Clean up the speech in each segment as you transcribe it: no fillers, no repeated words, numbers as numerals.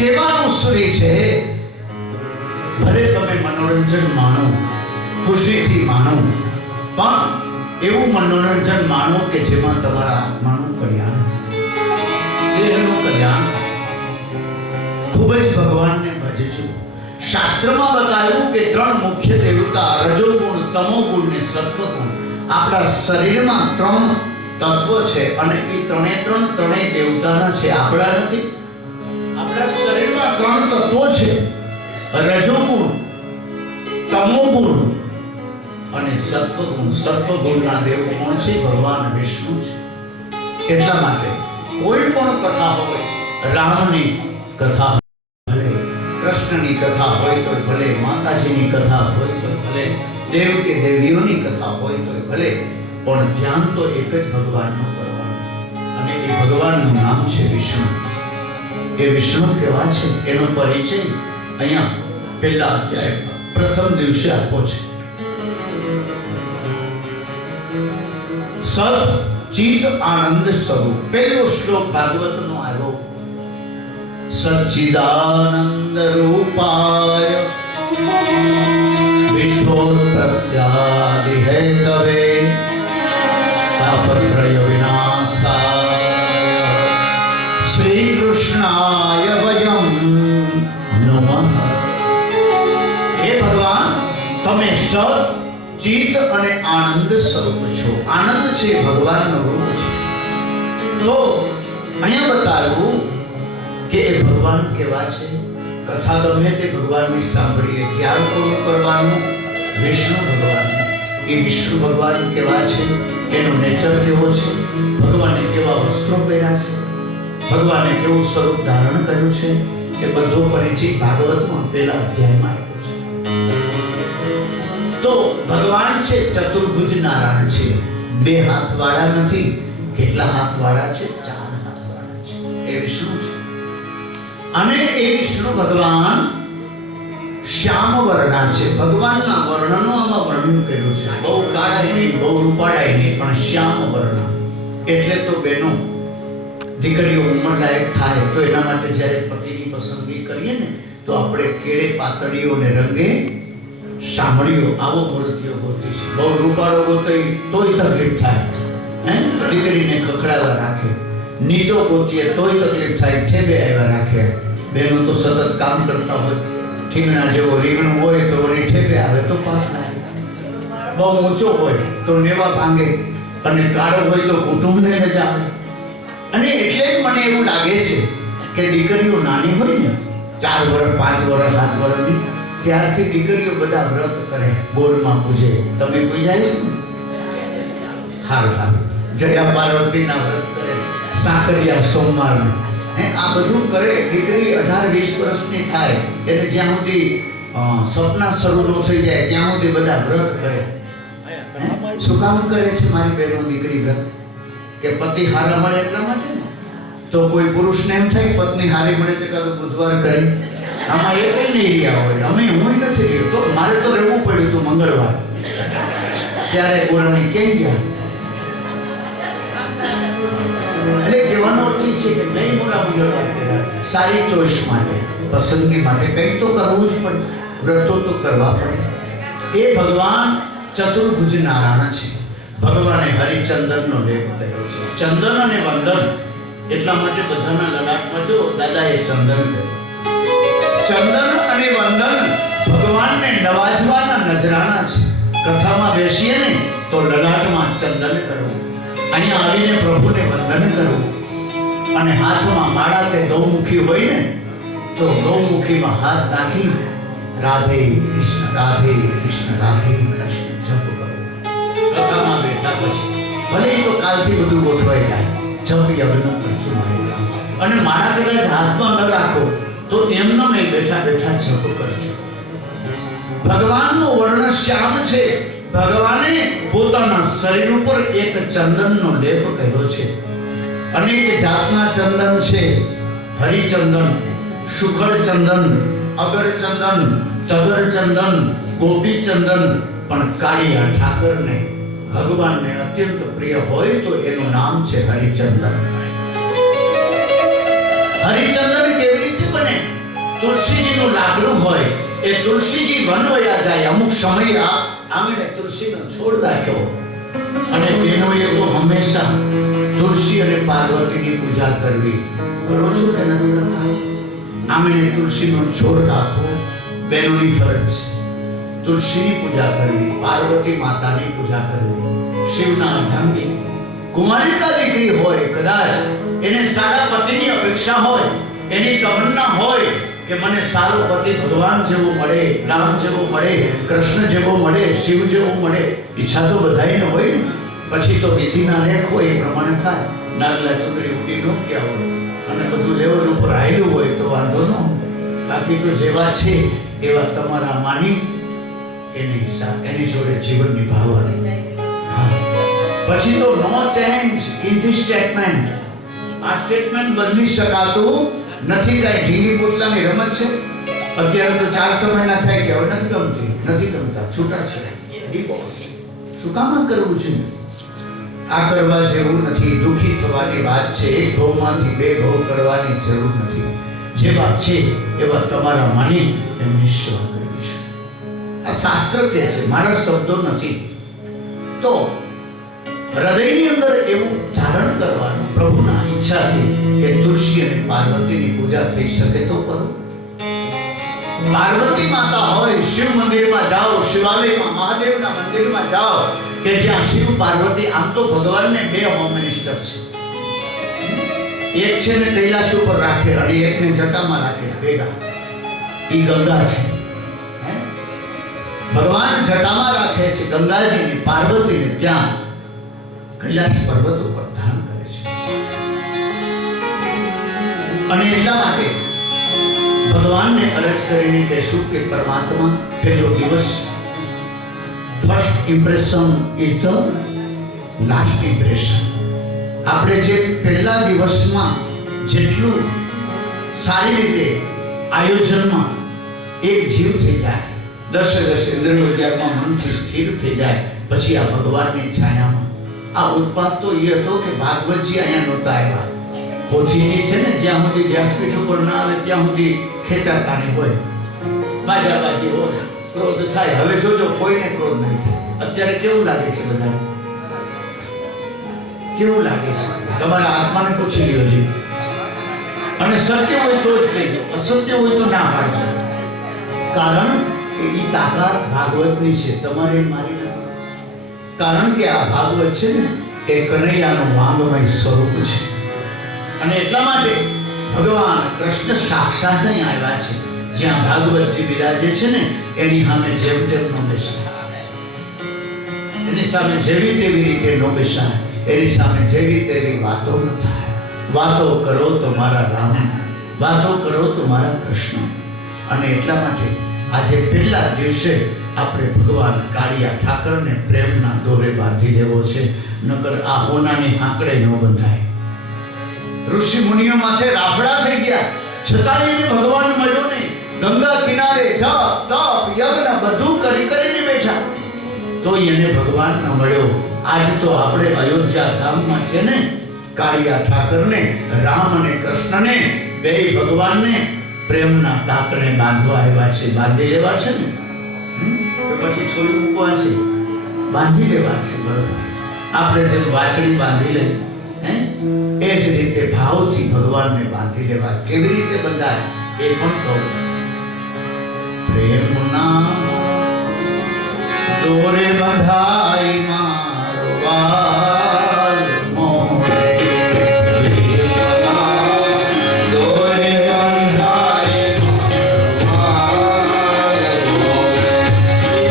કેવાનું શ્રી છે, ભલે તમે મનોરંજન માણો, ખુશીથી માણો, પણ એવું મનોરંજન માણો કે જેમાં તમારા આત્માનું કલ્યાણ થાય, દેહનું કલ્યાણ થાય. ખૂબ જ ભગવાનને ભજજો. શાસ્ત્રમાં બતાવ્યું કે 3 મુખ્ય દેવતા રજોગુણ, તમોગુણ ને સત્વગુણ. આપણા શરીરમાં 3 તત્વો છે અને એ ત્રણેય દેવતાના છે, આપણા નથી. આપણા શરીરમાં 3 તત્વો છે, રજોગુણ, તમોગુણ અને સત્વગુણ. સત્વગુણના દેવ કોણ છે? ભગવાન વિષ્ણુ છે. એટલા માટે કોઈ પણ કથા હોય, રામની કથા ભલે, કૃષ્ણની કથા હોય તો ભલે, માતાજીની કથા હોય તો ભલે, દેવ કે દેવીઓની કથા હોય તો ભલે, પણ ધ્યાન તો એક જ ભગવાનનું કરવાનું. અને એ ભગવાનનું નામ છે વિષ્ણુ. એ વિષ્ણુ કેવા છે એનો પરિચય અહીંયા પહેલા અધ્યાય પ્રથમ દિવસે આપો છે. સત ચિત આનંદ સ્વરૂપ. પહેલો શ્લોક ભાગવતનો આવ્યો. સચ્ચિદાનંદ રૂપાય વિશ્વોત્પત્યાદિ હેતવે તાપત્રય વિનાશાય શ્રી કૃષ્ણાય વયમ નમઃ. હે ભગવાન, તમે સત, ચિત અને આનંદ સ્વરૂપ છો. આનંદ છે ભગવાનનું રૂપ છે. તો અહીંયા બતાવ્યું કે એ ભગવાન કેવા છે. કથા ગમે તે ભગવાનની સાંભળીએ, ધ્યાન કોનું કરવાનું? વિષ્ણુ ભગવાન. એ વિષ્ણુ ભગવાન કેવા છે, એનો નેચર કેવો છે, ભગવાને કેવા વસ્ત્રો પહેર્યા છે, ભગવાને કેવું સ્વરૂપ ધારણ કર્યું છે, એ બધો પરિચય ભાગવતમાં પહેલા અધ્યાયમાં આપ્યો છે. તો ભગવાન છે ચતુર્ભુજ નારાયણ છે. 2 હાથવાળા નથી. કેટલા હાથવાળા છે? 4 હાથવાળા છે. એ વિષ્ણુ છે. અને એ વિષ્ણુ ભગવાન શ્યામ વર્ણા છે. ભગવાનના વર્ણનો આમાં વર્ણન કર્યું છે. બહુ કાળાય નહીં, બહુ રૂપાળાય નહીં, પણ શ્યામ વર્ણ. એટલે તો બેનો, દીકરીઓ ઉંમર લાયક થાય તો એના માટે જ્યારે પતિની પસંદગી કરીએ ને, તો આપણે કેળે પાતળીઓ ને રંગે સાંભળ્યો આવો મૂર્તિઓ ગોતી છે. બહુ રૂપાળો ગોતોય તોય તકલીફ થાય, દીકરીને ખખડાવા રાખે. નીચો ગોતીએ તોય તકલીફ થાય, ઠેબે આવ્યા રાખે. બહેનો તો સતત કામ કરતા હોય, ઠીંગણા જેવો રીંગણું હોય તો વળી ઠેબે આવે તો પાક લાગે. બહુ ઊંચો હોય તો નેવા ભાંગે, અને કાળો હોય તો કુટુંબને મજા આવે. અને એટલે જ મને એવું લાગે છે કે દીકરીઓ નાની હોય ને, 4 વર્ષ, 5 વર્ષ, 7 વર્ષની, ત્યારથી દીકરીઓ બધા વ્રત કરે, ગોળમાં પૂજે. તમે પૂજાય છે ને? હારું. જયા પાર્વતીના વ્રત કરે, સાકરિયા સોમવારને, આ બધું કરે. દીકરી 18-20 વર્ષની થાય એટલે જ્યાં સુધી સપના શરૂ ન થઈ જાય ત્યાં સુધી બધા વ્રત કરે. શું કામ કરે છે મારી બહેનો દીકરી વ્રત? કે પતિ હારા મળે એટલા માટે ને. તો કોઈ પુરુષને એમ થાય પત્ની હારી મળે તો કાં બુધવાર કરી. આમાં એ કઈ નહીં રહ્યા હોય. હું નથી રહ્યો, તો મારે તો રહેવું પડ્યું હતું મંગળવાર. ત્યારે ગોરાણી કેમ ગયા? એટલે કહેવાનો અર્થ છે કે નહીં, મોરા મંગળવાર સારી ચોઈસ માટે, પસંદગી માટે કંઈક તો કરવું જ પડે, વ્રતો તો કરવા પડે. એ ભગવાન ચતુર્ભુજ નારાયણ છે. ભગવાને હરિચંદનનો લેપ કર્યો છે. ચંદન અને વંદન એટલા માટે બધાના લલાટમાં જો દાદાએ ચંદન કર્યું. ચંદન અને વંદન ભગવાનને નવાજવાના નજરાણા છે. કથામાં બેસીએ ને તો લલાટમાં ચંદન કરવું, અહીંયા આવીને પ્રભુને વંદન કરવું, અને હાથમાં માળા કે ગૌમુખી હોય ને તો ગૌમુખીમાં હાથ નાખી રાધે કૃષ્ણ, રાધે કૃષ્ણ, રાધે કૃષ્ણ જપ કરવું. કથામાં બેઠા પછી ભલે તો કાલથી બધું ગોઠવાઈ જાય, જપ યજ્ઞ કરજો મારી. અને માળા કદાચ હાથમાં ન રાખો તો એમનો મેં બેઠા બેઠા જપ કરજો. ભગવાનનો વર્ણ શ્યામ છે. ભગવાને પોતાના શરીર ઉપર એક ચંદનનો લેપ કર્યો છે. અનેક જાતના ચંદન છે. હરિચંદન, શુકળ ચંદન, અગર ચંદન, તગર ચંદન, ગોપી ચંદન. પણ કાળિયા ઠાકરને ભગવાનને અત્યંત પ્રિય હોય તો એનું નામ છે હરિચંદન. હરિચંદન કેવી રીતે ભક્તને તુલસીજીનું લાકડું હોય, એ તુલસીજી વન વયા જાય, અમુક સમય આંગણે તુલસીનો છોડ રાખ્યો, અને બહેનોએ તો હંમેશા તુલસી અને પાર્વતીની પૂજા કરવી. કરો છો કે નથી કરતા? આંગણે તુલસીનો છોડ રાખો, બહેનોની ફરજ છે. તુલસીની પૂજા કરવી, પાર્વતી માતાની પૂજા કરવી, શિવના અર્ધાંગી. કુમારિકા દીકરી હોય, કદાચ એને સારા પતિની અપેક્ષા હોય, એની તમન્ના હોય કે મને સારો પતિ ભગવાન જેવો મળે, રામ જેવો મળે, કૃષ્ણ જેવો મળે, શિવ જેવો મળે. ઈચ્છા તો બધાયને હોય ને. પછી તો વિધિના લેખ હોય એ પ્રમાણે થાય. નાગલા ચુંદડી ઉડી નો ક્યાં હોય અને બધું લેવલ ઉપર આવેલું હોય તો વાંધો ન હોય. બાકી તો જેવા છે એવા તમારા માની એની જોડે જીવન નિભાવવાનું. પછી તો નો ચેન્જ ઇન ધી સ્ટેટમેન્ટ. આ સ્ટેટમેન્ટ બદલી શકાતું નથી. કઈ ઢીંગી પોતલાની રમત છે. અત્યારે તો 4 સમયના થાય કે હવે નથી ગમતા, છૂટા છે. ડિવોર્સ શું કામ કરવું છે? આ કરવા જેવું નથી. દુખી થવાની વાત છે. એક ભવમાંથી 2 ભવ કરવાની જરૂર નથી. જેવા છે એવા તમારા માની એમની સેવા કરવી છે. આ શાસ્ત્ર કહે છે, મારા શબ્દો નથી. તો હૃદયની અંદર એવું ધારણ કરવાનું પ્રભુના ઈચ્છાથી કે તુલસી અને પાર્વતીની પૂજા થઈ શકે તો કરો. પાર્વતી માતા હોય, શિવ મંદિરમાં જાઓ, શિવાલયમાં મહાદેવના મંદિરમાં જાઓ કે જ્યાં શિવ પાર્વતી, આમ તો ભગવાનને 2 હોમ મિનિસ્ટર છે. એક છે ને કૈલાસ ઉપર રાખે અને એકને જટામાં રાખે ભેગા. ઈ ગંગા છે. ભગવાન જટામાં રાખે છે ગંગાજીને, પાર્વતીને ત્યાં કૈલાસ પર્વત ઉપર ધારણ કરે છે. અને એટલા માટે ભગવાનને અરજ કરીને કહેશું કે પરમાત્મા, પહેલો દિવસ, first impression is the last impression. આપણે જે પહેલા દિવસમાં જેટલું સારી રીતે આયોજનમાં એક જીવ થઈ જાય, 10 ઇન્દ્રિયોમાં મનથી સ્થિર થઈ જાય, પછી આ ભગવાનની છાયામાં આ ઉત્પાદ તો એ હતો કે ભાગવતજી અહીંયા નહોતા આવ્યા. પોથીજી છે ને, જ્યાં સુધી વ્યાસપીઠ ઉપર ના આવે ત્યાં સુધી ખેંચાતાણી હોય, બાજાબાજી હોય, ક્રોધ થાય. હવે જોજો કોઈને ક્રોધ નહીં થાય. અત્યારે કેવું લાગે છે બધાને? કેવું લાગે છે? તમારા આત્માને પૂછી લ્યો છે. અને સત્ય હોય તો જ કહેજો, અસત્ય હોય તો ના પાડજો. કારણ કે એ તાકાત ભાગવતની છે, તમારી મારી નથી. કારણ કે આ ભાગવત છે ને એ કનૈયાનું વાંગમય સ્વરૂપ છે. અને એટલા માટે ભગવાન કૃષ્ણ સાક્ષાત અહીં આવ્યા છે. જ્યાં ભાગવતજી બિરાજે છે ને એની સામે જેમ તેમ ન બેસાય, એની સામે જેવી તેવી રીતે ન બેસાય, એની સામે જેવી તેવી વાતો ન થાય. વાતો કરો તો મારા રામ, વાતો કરો તો મારા કૃષ્ણ. અને એટલા માટે આજે પહેલા દિવસે આપણે ભગવાન કાળિયા ઠાકરને પ્રેમના દોરે બાંધી દેવો છે. નકર આ હોનાની હાંકડે ન બંધાય. ઋષિ મુનિઓ માથે રાફડા થઈ ગયા, છતાં એને ભગવાન મળ્યો નહીં. ગંગા કિનારે જપ તપ યજ્ઞ બધું કરીને બેઠા, તો એને ભગવાન ન મળ્યો. આજ તો આપણે અયોધ્યા ધામમાં છે ને, કાળિયા ઠાકરને, રામ અને કૃષ્ણને, 2 ભગવાનને પ્રેમના તાતણે બાંધવા આવ્યા છે. બાંધી લેવા છે ને, પછી છોડી મૂકવા છે, બાંધી લેવા છે. બરોબર, આપણે જેમ વાછડી બાંધી લે એ જ રીતે ભાવથી ભગવાનને બાંધી લેવા. કેવી રીતે બંધાય એ પણ કહું. પ્રેમના દોરે બંધાય મારો વાલ મોરે, દોરે બંધાય મારો વાલ મોરે.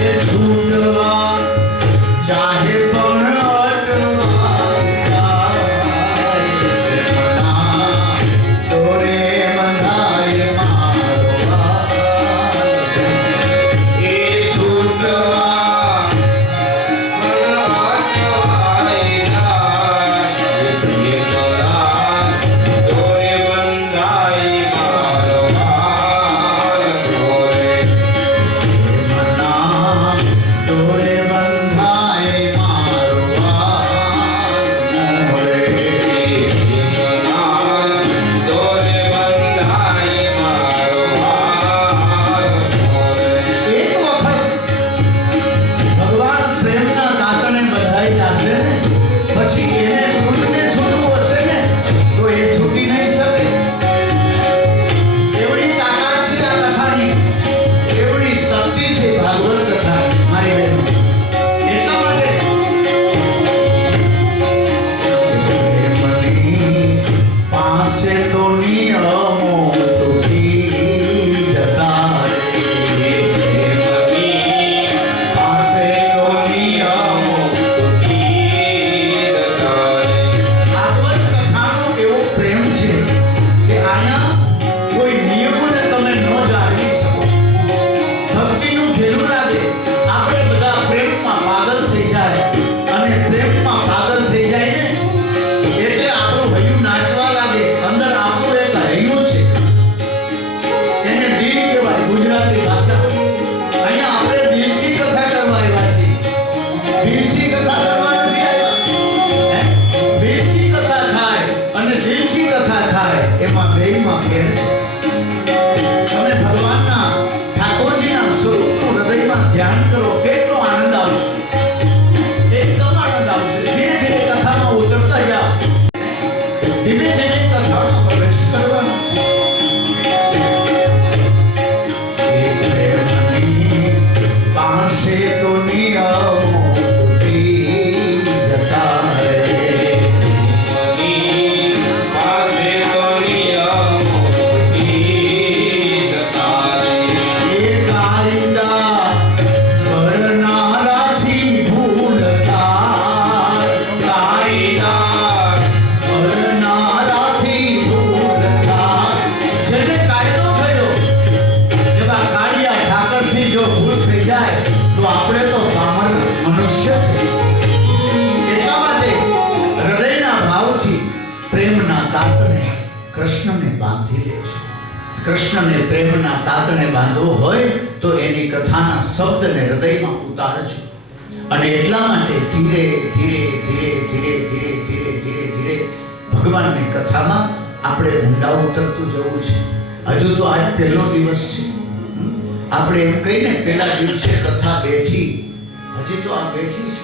એ છૂટવા ચાહે પણ દોરે બંધાય મારો વાલ. ધ્યાન કરો, કેટલો આનંદ આવશે, એકદમ આનંદ આવશે. ધીરે ધીરે કથામાં ઉતરતા જાઓ, ધીમે ધીમે કથામાં પ્રવેશ કરવાનો છે. પાસે તો નિયમો કૃષ્ણને બાંધી લે છે. કૃષ્ણને પ્રેમના તાતણે બાંધવો હોય તો એની કથાના શબ્દને હૃદયમાં ઉતારજો. અને એટલા માટે ધીરે ધીરે ધીરે ધીરે ધીરે ધીરે ધીરે ધીરે ભગવાનની કથામાં આપણે ઊંડા ઉતરતું જવું છે. હજુ તો આજ પહેલો દિવસ છે. આપણે એમ કહીને પહેલા દિવસે કથા બેઠી, હજી તો આ બેઠી છે.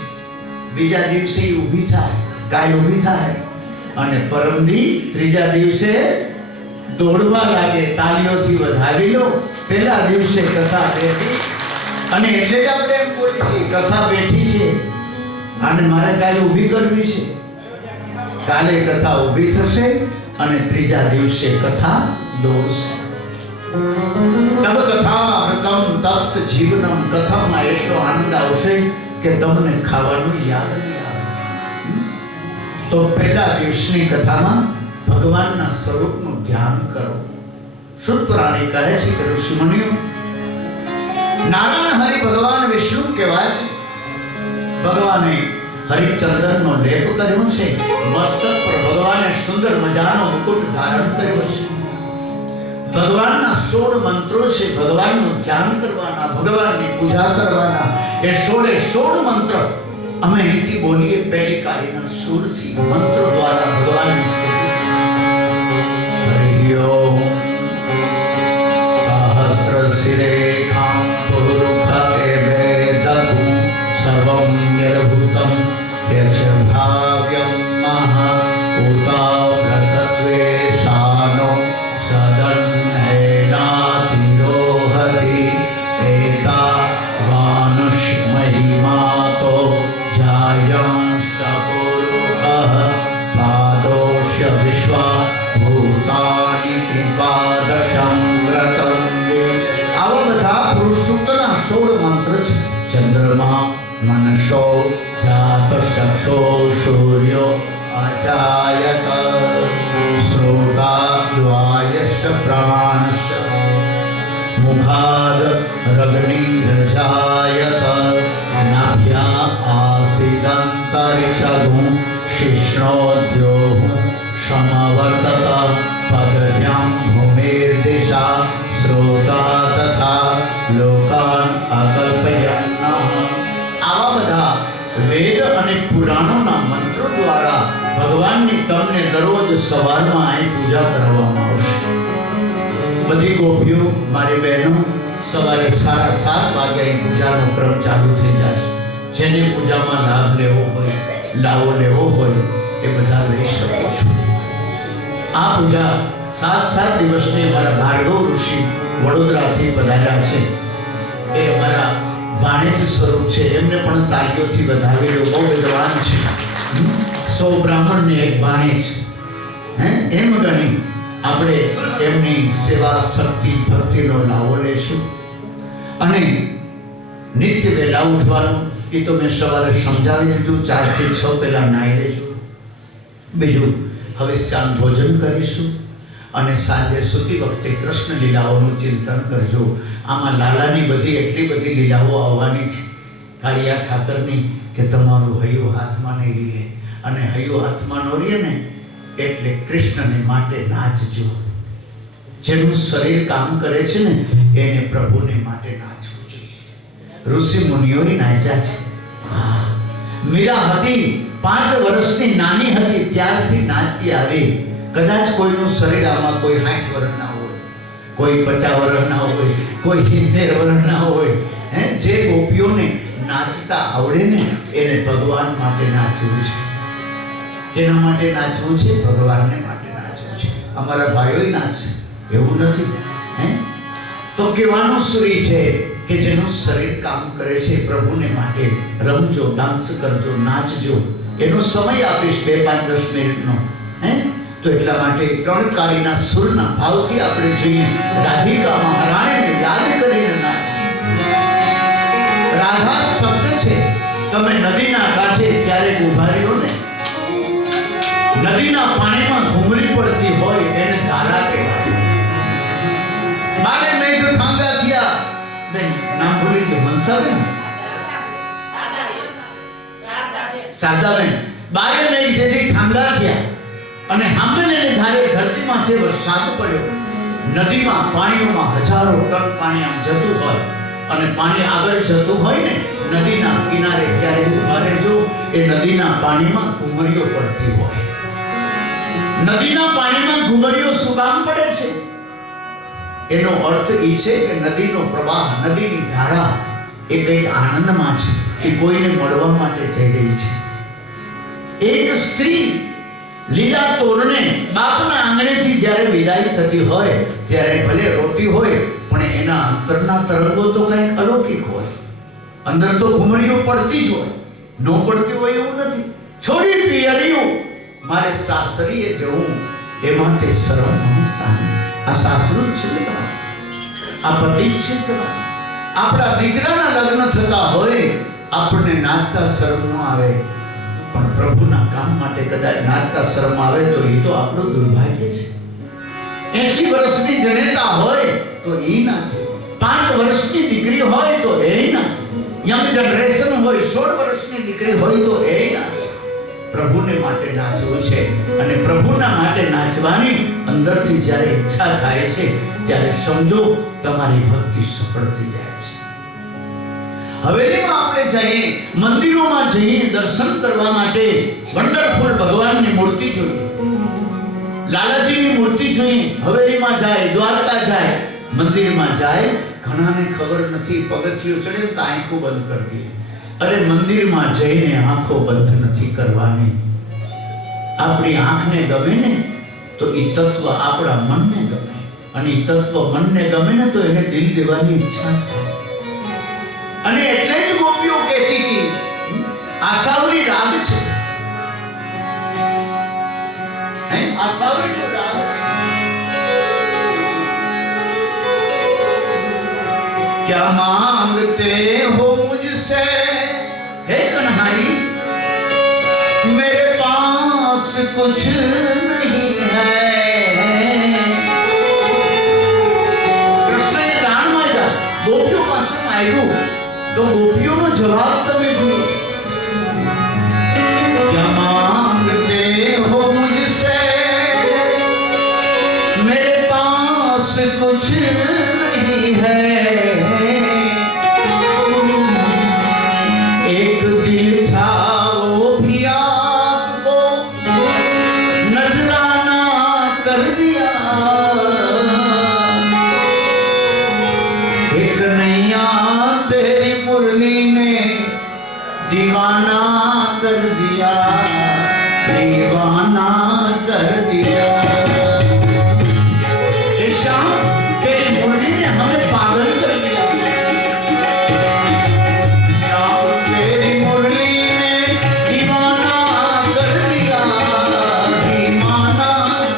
બીજા દિવસે ઊભી થાય, કાલ ઊભી થાય, અને પરમદી ત્રીજા દિવસે દોડવા લાગે. તાલીઓથી વધાવી લો. પહેલા દિવસે કથા બેઠી, અને એટલે જ આપણે એમ બોલી છીએ કથા બેઠી છે અને મારે કાલે ઊભી કરવી છે. કાલે કથા ઊભી થશે અને ત્રીજા દિવસે કથા દોડશે. તબ કથામૃતમ તપ્ત જીવનમ. કથામાં એટલો આનંદ આવશે કે તમને ખાવાનું યાદ નહીં આવે. તો પહેલા દિવસની કથામાં ભગવાનના સ્વરૂપનું ધ્યાન કરો. શુદ્ધ પુરાણી કહે છે કે ઋષિમુનિઓ, નારાયણ હરિ ભગવાન વિષ્ણુ કહેવાય છે. ભગવાને હરિચંદનનો લેપ કર્યો છે. મસ્તક પર ભગવાને સુંદર મજાનો મુકુટ ધારણ કર્યો છે. ભગવાનના 16 મંત્રો છે. ભગવાનનું ધ્યાન કરવાના, ભગવાનની પૂજા કરવાના. એ 16 મંત્ર અમે અહીંથી બોલીએ પહેલી કાળીના સુરથી, મંત્રો દ્વારા ભગવાનની સ્તુતિ. હરિ ઓમ સહસ્ર શિરેખાં પુરુષે વેદગુ સર્વં યદભૂતં યચ ભાવ્યં મહા ઉતાવ્રતત્વે શાનો સદન્નૈનાતિરોહતિ એતા વાનુષ મહિમાતો જાયં સપુરુષઃ પાદોષ્ય વિશ્વા ભૂતાનિ કૃપાદશં વ્રતં. આવા બધા પુરુષ સૂક્તના 16 મંત્ર છે. ચંદ્રમા મનસો જાત ચક્ષો સૂર્યો અજાયત શ્રોતા દ્વાયશ પ્રાણશ મુખાદ રગ્નિરજાયત નાભ્યા આસીદંતરિક્ષગું શિષ્ણોદ્યોગું સમવર્તત પદભ્યાં ભૂમિર્દિશા શ્રોતા તથા લોકાન અકલ્પયન્નઃ. આવા બધા વેદ અને પુરાણોના મંત્રો દ્વારા ભગવાનની તમને દરરોજ સવારમાં અહીં પૂજા કરવામાં આવશે. બધી ગોપીઓ, મારી બહેનો, સવારે 7:30 વાગે અહીં પૂજાનો ક્રમ ચાલુ થઈ જશે. જેને પૂજામાં લાભ લેવો હોય, લાવો લેવો હોય, એ બધા લઈ શકો છો. આ પૂજા 7 દિવસની અમારા ભાર્ગવ ઋષિ વડોદરાથી પધાર્યા છે. એ અમારા ભાણેજ સ્વરૂપ છે. એમને પણ તાલીઓથી વધાવી લો. બહુ વિદ્વાન છે. 100 બ્રાહ્મણને એક ભાણેજ, એમ ગણી આપણે એમની સેવા, શક્તિ, ભક્તિનો લાવો લેશું. અને નિત્ય વહેલા ઉઠવાનું એ તો મેં સવારે સમજાવી દીધું. 4 થી 6 પહેલા નાહી લેજો. બીજું, હવે શાંત ભોજન કરીશું અને સાંજે સૂતી વખતે કૃષ્ણ લીલાઓનું ચિંતન કરજો. આમાં લાલાની બધી એટલી બધી લીલાઓ આવવાની છે કાળિયા ઠાકરની કે તમારું હૈયું હાથમાં નહીં રહે. અને હૈયું હાથમાં ન રહે ને એટલે કૃષ્ણને માટે નાચજો. જેનું શરીર કામ કરે છે ને એને પ્રભુને માટે નાચવું જોઈએ. ઋષિ મુનિઓએ નાચ્યા છે. મીરા હતી 5 વર્ષની નાની હતી ત્યારથી નાચતી આવી. કદાચ કોઈનું શરીર આમાં કોઈ 60 વર્ષના હોય, કોઈ 50 વર્ષના હોય, કોઈ 70 વર્ષના હોય, જે ગોપીઓને નાચતા આવડે ને એને ભગવાન માટે નાચવું છે. એના માટે નાચવું છે, ભગવાનને માટે નાચવું છે. અમારા ભાઈઓ નાચશે એવું નથી. તો કહેવાનો શ્રી છે કે જેનું શરીર કામ કરે છે પ્રભુને માટે રમજો, ડાન્સ કરજો, નાચજો. એનો સમય આપીશ 2-5-10 મિનિટનો. તો એટલા માટે ત્રણ કાળીના સુરના ભાવથી આપણે જોઈએ રાધિકા મહારાણીને યાદ કરીને નાચીએ. રાધા શબ્દ છે. તમે નદીના કાંઠે ક્યારેક ઉભા રહ્યો ને, નદીના પાણીમાં ઘૂમરી પડતી હોય એને ધારા કહેવાય. બારે મેઘ ખાંગા થયા, બેન નામ ભૂલી ગયો, મનસાબેન, શારદાબેન. બારે મેઘ જેથી ખાંગા થયા અને સાંભળીને ધારે ધરતીમાંથી વરસાદ પડ્યો. નદીમાં પાણીઓમાં હજારો ટન પાણી આમ જતું હોય અને પાણી આગળ જતું હોય ને, નદીના કિનારે ક્યારેક ઉભા રહેજો. એ નદીના પાણીમાં ઘૂમરીઓ પડતી હોય. નદીના પાણીમાં ઘૂમરીઓ શું કામ પડે છે? એનો અર્થ એ છે કે નદીનો પ્રવાહ, નદીની ધારા એ કંઈક આનંદમાં છે, એ કોઈને મળવા માટે જઈ રહી છે. એક સ્ત્રી લીલા તોરણે બાપના આંગણેથી જ્યારે વિદાય થતી હોય ત્યારે ભલે રોતી હોય પણ એના અંતરના તરંગો તો કંઈક અલૌકિક હોય. અંદર તો ઘૂમરીઓ પડતી જ હોય, ન પડતી હોય એવું નથી. છોડી પિયરિયું મારે સાસરીએ જવું, એમાં તે શરમ મને સામે. આ સાસરું જ છે ને તમારું, આ પતિ જ છે તમારું. આપણા દીકરાના લગ્ન થતા હોય આપણને નાચતા શરમ ન આવે, પણ પ્રભુના કામ માટે કદાચ નાચતા શરમ આવે તો એ તો આપણું દુર્ભાગ્ય છે. 80 વર્ષની જનેતા હોય તો એ નાચે, 5 વર્ષની દીકરી હોય તો એ નાચે, યંગ જનરેશન હોય, 16 વર્ષની દીકરી હોય તો એ નાચે. પ્રભુને માટે નાચવું છે અને પ્રભુના માટે નાચવાની અંદરથી જ્યારે ઈચ્છા થાય છે ત્યારે સમજો તમારી ભક્તિ સફળ થઈ જાય છે. હવેલીમાં આપણે જઈએ, મંદિરોમાં જઈએ દર્શન કરવા માટે વન્ડરફુલ ભગવાનની મૂર્તિ જોઈએ, લાલાજીની મૂર્તિ જોઈએ. હવેલીમાં જાય, દ્વારકા જાય, મંદિરમાં જાય, ઘણાને ખબર નથી, પગથિયું ચડે તો આંખો બંધ કરી દે. અરે મંદિરમાં જઈને આંખો બંધ નથી કરવાની. આપણી આંખને ગમે ને તો એ તત્વ આપણા મનને ગમે, અને એ તત્વ મનને ગમે ને તો એને દિલ દેવાની ઈચ્છા થાય. અને એટલે જ ગોપીઓ કહેતી હતી આસાવરી રાગ છે, આસાવરી રાગ છે. क्या मांगते हो मुझसे हे कन्हैया, मेरे पास कुछ नहीं है. કૃષ્ણએ દાન માંગ્યા, ગોપીઓ પાસે માંગ્યું, તો ગોપીઓનો જવાબ તમે જુઓ. क्या मांगते हो मुझसे, मेरे पास कुछ नहीं है. दीवाना कर दिया, दीवाना कर दिया. श्याम तेरी मुरली ने हमें पागल कर दिया. श्याम तेरी मुरली ने दीवाना कर दिया, दीवाना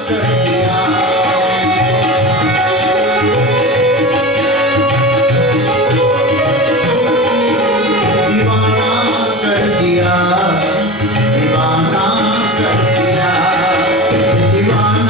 कर दिया. दीवाना कर दिया, दीवाना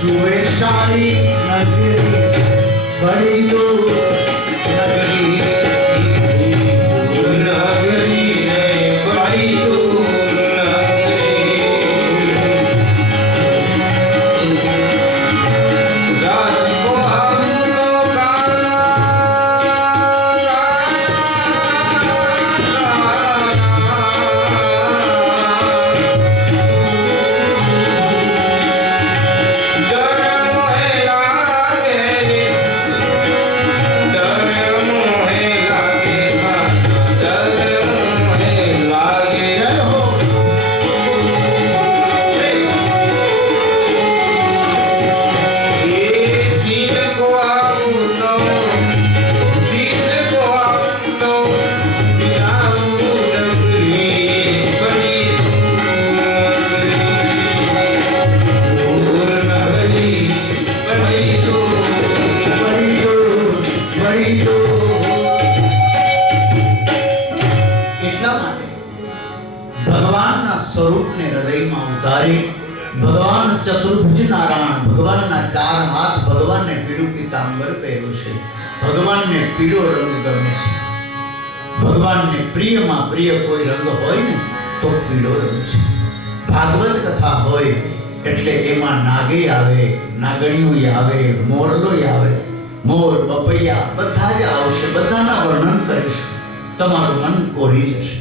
સુવે સારી નગરી બડી દૂર નગરી સ્વરૂપને હૃદયમાં ઉતારી ભગવાન ચતુર્ભુજ નારાયણ ભગવાનના ચાર હાથ ભગવાનને પીળું પીતાંબર પહેર્યું છે. ભગવાનને પીળો રંગ ગમે છે. ભગવાનને પ્રિયમાં પ્રિય કોઈ રંગ હોય ને તો પીળો રંગ છે. ભાગવત કથા હોય એટલે એમાં નાગે આવે, નાગણીઓ આવે, મોરલો આવે, મોર બપૈયા બધા જ આવશે. બધાના વર્ણન કરીશું. તમારું મન કોરી જશે.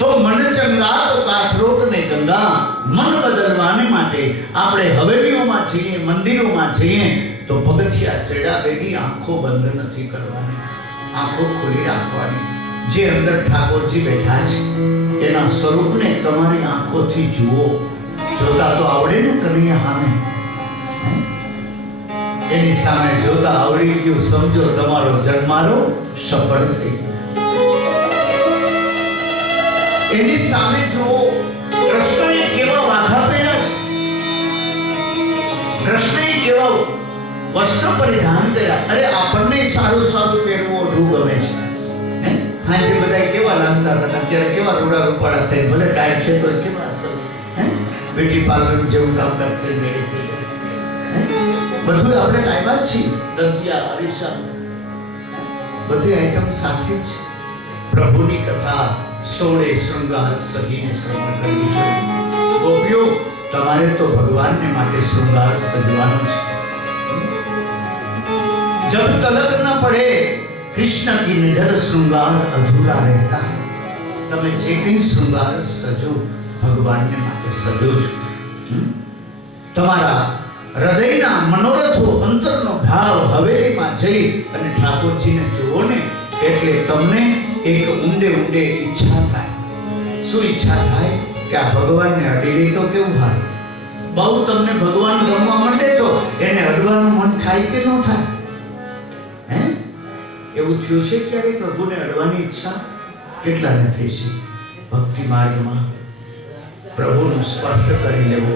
તો મન ચંગા તો કાથરોટ ને ગંગા. મન બદલવાને માટે આપણે હવેલીઓમાં જઈએ, મંદિરોમાં જઈએ તો પગથિયા ચડ્યા ભેગી આંખો બંધ નથી કરવાની, આંખો ખુલ્લી રાખવાની. જે અંદર ઠાકોરજી બેઠા છે એના સ્વરૂપને તમારી આંખોથી જુઓ. જોતા તો આવડે ને કનૈયા સામે, એની સામે જોતા આવડી ગયું સમજો તમારો જન્મારો સફળ થઈ ગયો. એની સામે જુઓ. કૃષ્ણએ કેવા વાઘા પહેર્યા છે, કૃષ્ણએ કેવા વસ્ત્ર પરિધાન કર્યા. અરે આપણને સારું સારું પહેરવું ઓઢવું ગમે છે. હાજે બધા કેવા લાગતા હતા, અત્યારે કેવા રૂડા રૂપાડા થઈ, ભલે ટાઈટ છે તો કેવા સરસ બ્યુટી પાર્લર જેવું કામકાજ થઈ મેળી થઈ બધું આપણે લાવ્યા જ છીએ. દંતિયા અરીસા બધી આઈટમ સાથે જ છે. પ્રભુની કથા 16 શૃંગાર સજીને શ્રવણ કરવી જોઈએ. ગોપીઓ તમારે તો ભગવાનને માટે શૃંગાર સજવાનો છે. જબ તલક ન પડે कृष्ण की नजर श्रृंगार अधूरा रहता है. તમે જે કંઈ શૃંગાર સજો ભગવાનને માટે સજો છો. તમારા હૃદયના મનોરથો અંતરનો ભાવ હવેલીમાં જઈ અને ઠાકોરજીને જુઓ ને એટલે તમને એક ઊંડે ઊંડે ઈચ્છા થાય. શું ઈચ્છા થાય કે આ ભગવાનને અડી લે તો કેવું થાય. બહુ તમને ભગવાન ગમવા માંડે તો એને અડવાનું મન થાય કે ન થાય. એવું થયું છે ક્યારે પ્રભુને અડવાની ઈચ્છા કેટલાને થઈ છે. ભક્તિ માર્ગમાં પ્રભુનો સ્પર્શ કરી લેવો.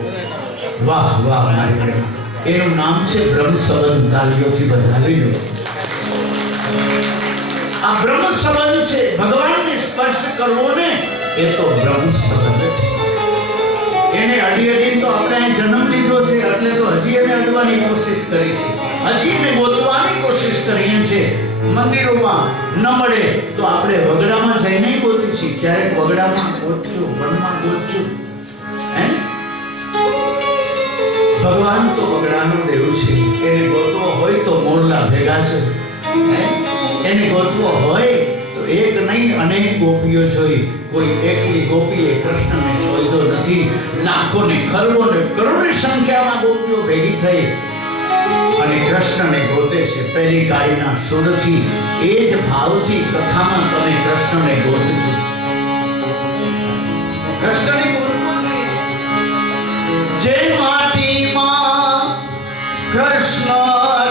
વાહ વાહ મારી બહેન, એનું નામ છે બ્રહ્મ સંબંધ. તાલીઓથી બધાવી લો. આ બ્રહ્મ સંબંધ છે. ભગવાનને સ્પર્શ કરવો ને એ તો બ્રહ્મ સંબંધ છે. એને અડી અડી તો આપણે જન્મ લીધો છે એટલે તો હજી એને અડવાની કોશિશ કરી છે, હજી એને ગોતવાની કોશિશ કરીએ છીએ. મંદિરોમાં ન મળે તો આપણે વગડામાં જઈને ગોતી છીએ. ક્યારેક વગડામાં ગોતશું, વનમાં ગોતશું. ભગવાન તો વગડાનો દેવ છે. એને ગોતવો હોય તો મોરલા ભેગા છે. એને ગોતવો હોય તો એક નહીં અનેક ગોપીઓ જોઈ. કોઈ એકની ગોપીએ કૃષ્ણને શોધ્યો નથી. લાખો ને ખરબો ને કરોડોની સંખ્યામાં ગોપીઓ ભેગી થઈ અને કૃષ્ણને ગોતે છે. પહેલી કાળીના સુરથી એ જ ભાવથી કથામાં તમે કૃષ્ણને ગોતજો. કૃષ્ણને ગોતવો જોઈએ. જે માટીમાં કૃષ્ણ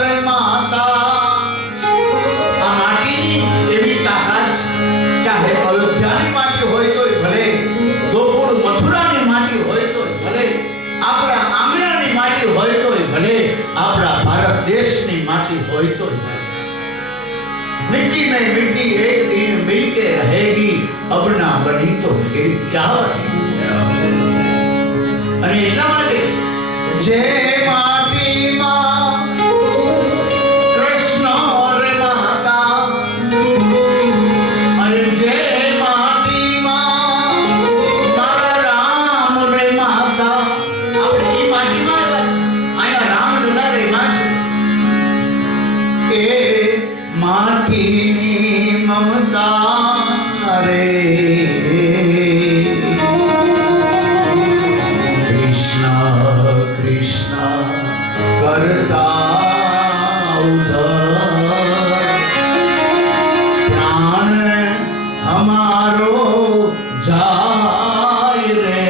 રે માતા, આ માટીની એવી તાકાત, ચાહે અયોધ્યાની માટી હોય તોય ભલે, ગોકુળ મથુરાની માટી હોય તોય ભલે, આપણા આંગણાની માટી હોય તોય ભલે, આપણા भारत देश ની માટી હોય તો मिट्टी में मिट्टी एक दिन मिलके रहेगी, अब ना बनी तो फिर क्या बनेगी. અને એટલા માટે જે માટીની મમતા રે કૃષ્ણ કૃષ્ણ કરતા પ્રાણ હમારો જાય રે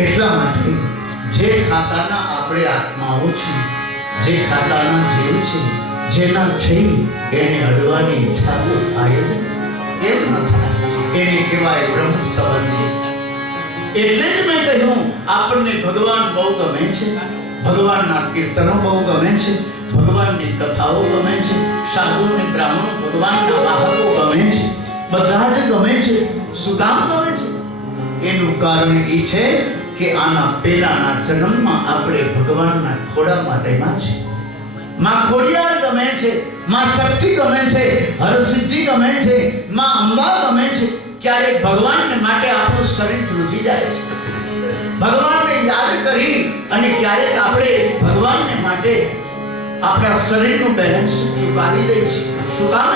એટલા માટે જે ખાતાના આપણે આત્માઓ છે, જે ખાતાના જીવ છે, જેના છે એને અડવાની ઈચ્છા તો થાય જ, એમ ન થાય. એને કહેવાય બ્રહ્મ સંબંધી. એટલે જ મેં કહ્યું આપણને ભગવાન બહુ ગમે છે, ભગવાનના કીર્તનો બહુ ગમે છે, ભગવાનની કથાઓ ગમે છે, સાધુ અને બ્રાહ્મણો ભગવાનના વાહકો ગમે છે, બધા જ ગમે છે. શું કામ ગમે છે? એનું કારણ એ છે કે આના પહેલાના જન્મમાં આપણે ભગવાનના ખોળામાં રહેલા છે. માં ખોડિયાર ગમે છે, માં શક્તિ ગમે છે, હરસિદ્ધિ ગમે છે, માં અંબા ગમે છે. ક્યારેક ભગવાનને માટે આપણું શરીર ધ્રુજી જાય છે, ભગવાનને યાદ કરી અને ક્યારેક આપણે ભગવાનને માટે આપણા શરીરનું બેલેન્સ ચૂકાવી દઈએ છીએ. શું કામ?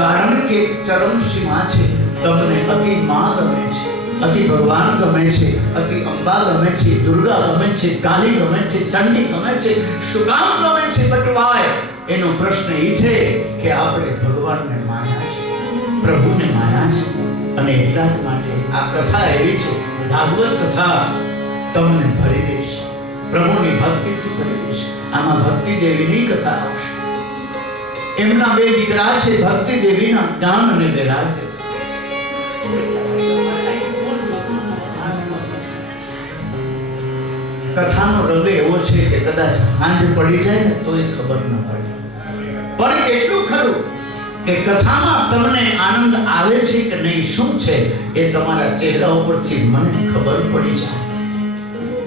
કારણ કે ચરમ સીમા છે. તમને અતિ માં ગમે છે, અતિ ભગવાન ગમે છે, અતિ અંબા ગમે છે, દુર્ગા ગમે છે, કાલી ગમે છે, ચંડી ગમે છે. શું કામ ગમે છે? બટવાય. એનો પ્રશ્ન એ છે કે આપણે ભગવાનને માન્યા છે, પ્રભુને માન્યા છે. અને એટલા જ માટે આ કથા એવી છે, ભાગવત કથા તમને ભરી દેશે, પ્રભુની ભક્તિથી ભરી દેશે. આમાં ભક્તિ દેવીની કથા આવશે. એમના બે દીકરા છે, ભક્તિ દેવીના જ્ઞાન અને વૈરાગ્ય. કથાનો રંગ એવો છે કે કદાચ હાંજ પડી જાય ને તો એ ખબર ન પડે. પણ એટલું ખરું કે કથામાં તમને આનંદ આવે છે કે નહીં, શું છે એ તમારા ચહેરા ઉપરથી મને ખબર પડી જાય.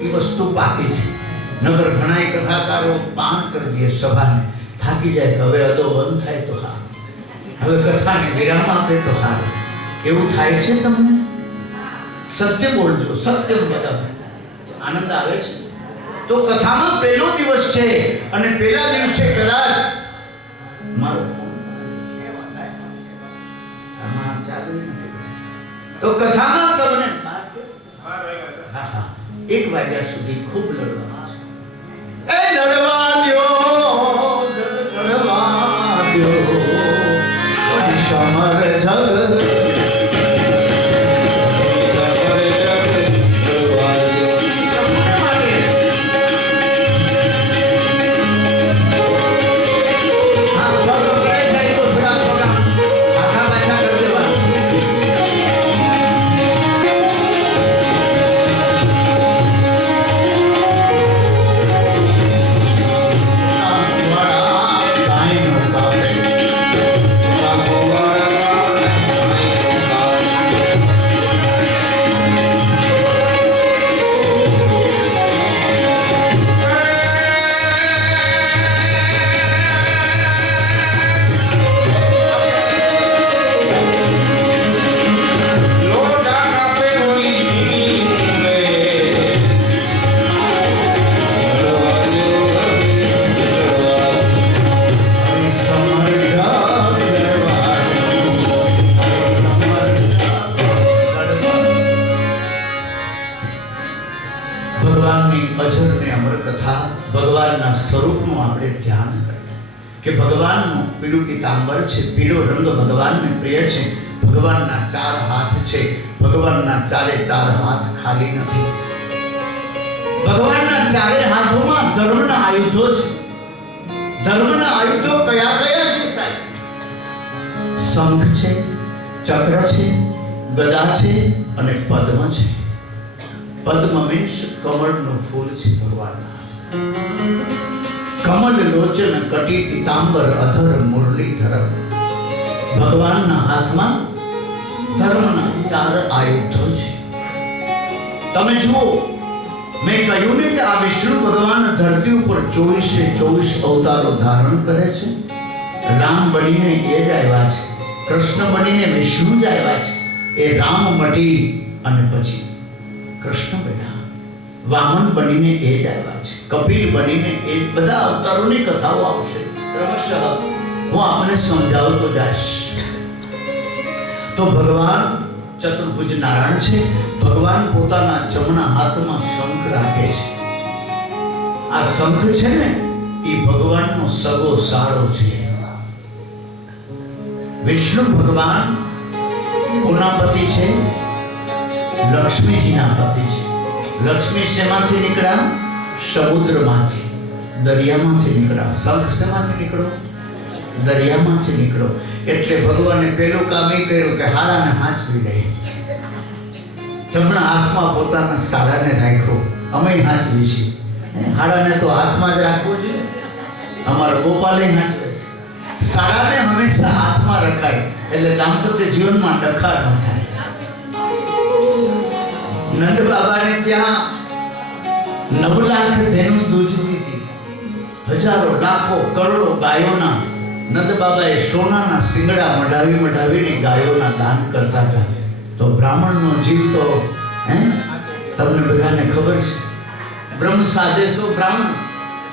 એ વસ્તુ બાકી છે. નગર ઘણા કથાકારો પાન કરી દે સભાને, થાકી જાય કે હવે અદો બંધ થાય તો હા, હવે કથાને વિરામ આપે તો હા. એવું થાય છે તમને? સત્ય બોલજો, સત્ય બધા. આનંદ આવે છે તો કથામાં પહેલો દિવસ છે અને પહેલા દિવસે કદાચ મારો તો કથામાં તમને 1 વાગ્યા સુધી ખૂબ લડવાનું છે. એ લડવા દ્યો, લડવા દ્યો, સમર જગ ભગવાનના સ્વરૂપનું આપણે ધ્યાન કરીએ કે ભગવાનનું પીળું પીતાંબર છે, પીળો રંગ ભગવાનને પ્રિય છે. ભગવાનના 4 હાથ છે, ભગવાનના 4 હાથ ખાલી નથી. ભગવાનના 4 હાથોમાં ધર્મના આયુધો છે. ધર્મના આયુધો કયા કયા છે સાહેબ? શંખ છે, ચક્ર છે, ગદા છે અને પદ્મ છે. પદ્મ મીન્સ કમળનું ફૂલ છે ભગવાનના હાથ. કમલ લોચન કટી પીતાંબર અધર મુરલીધર. ભગવાનના હાથમાં ધર્મના 4 આયુધો છે. તમે જુઓ, મેં કહ્યું ને કે આ વિષ્ણુ ભગવાન ધરતી ઉપર 24 અવતારો ધારણ કરે છે. રામ બનીને એ જ આવ્યા છે, કૃષ્ણ બનીને વિષ્ણુ જ આવ્યા છે. એ રામ મટી અને પછી કૃષ્ણ બન્યા. વામન બનીને એ જ આવ્યા છે, કપિલ બનીને એ બધા અવતારોની કથાઓ આવશે. ક્રમશઃ હું આપને સમજાવતો જઈશ. તો ભગવાન ચતુર્ભુજ નારાયણ છે. ભગવાન પોતાના જમણા હાથમાં શંખ રાખે છે. આ શંખ છે ને એ ભગવાનનો સગો સાળો છે. વિષ્ણુ ભગવાન કોના પતિ છે? લક્ષ્મીજીના પતિ છે. લક્ષ્મી શેમાંથી નીકળ્યા? સમુદ્રમાંથી, દરિયામાંથી નીકળ્યા. શંખ શેમાંથી નીકળ્યો? દરિયામાંથી નીકળ્યો. એટલે ભગવાને પેલું કામ એ કર્યું કે હાડાને હાંચવી લે. જમણા હાથમાં પોતાના સાડાને રાખ્યો. અમે હાંચવી છીએ. હાડાને તો હાથમાં જ રાખવું જોઈએ. અમારા ગોપાલે હાંચવે છે. સાડાને હંમેશા હાથમાં રખાય એટલે દાંપત્ય જીવનમાં ડખા ન થાય. નંદ બાબાને ત્યાં 9 લાખ ધેનું દૂધ દીધી. હજારો લાખો કરોડો ગાયોના નંદ બાબાએ સોનાના શિંગડા મઢાવીને ગાયોના દાન કરતા હતા. તો બ્રાહ્મણનો જીવ તો તમને બધાને ખબર છે, બ્રહ્મ સાદેશો બ્રાહ્મણ.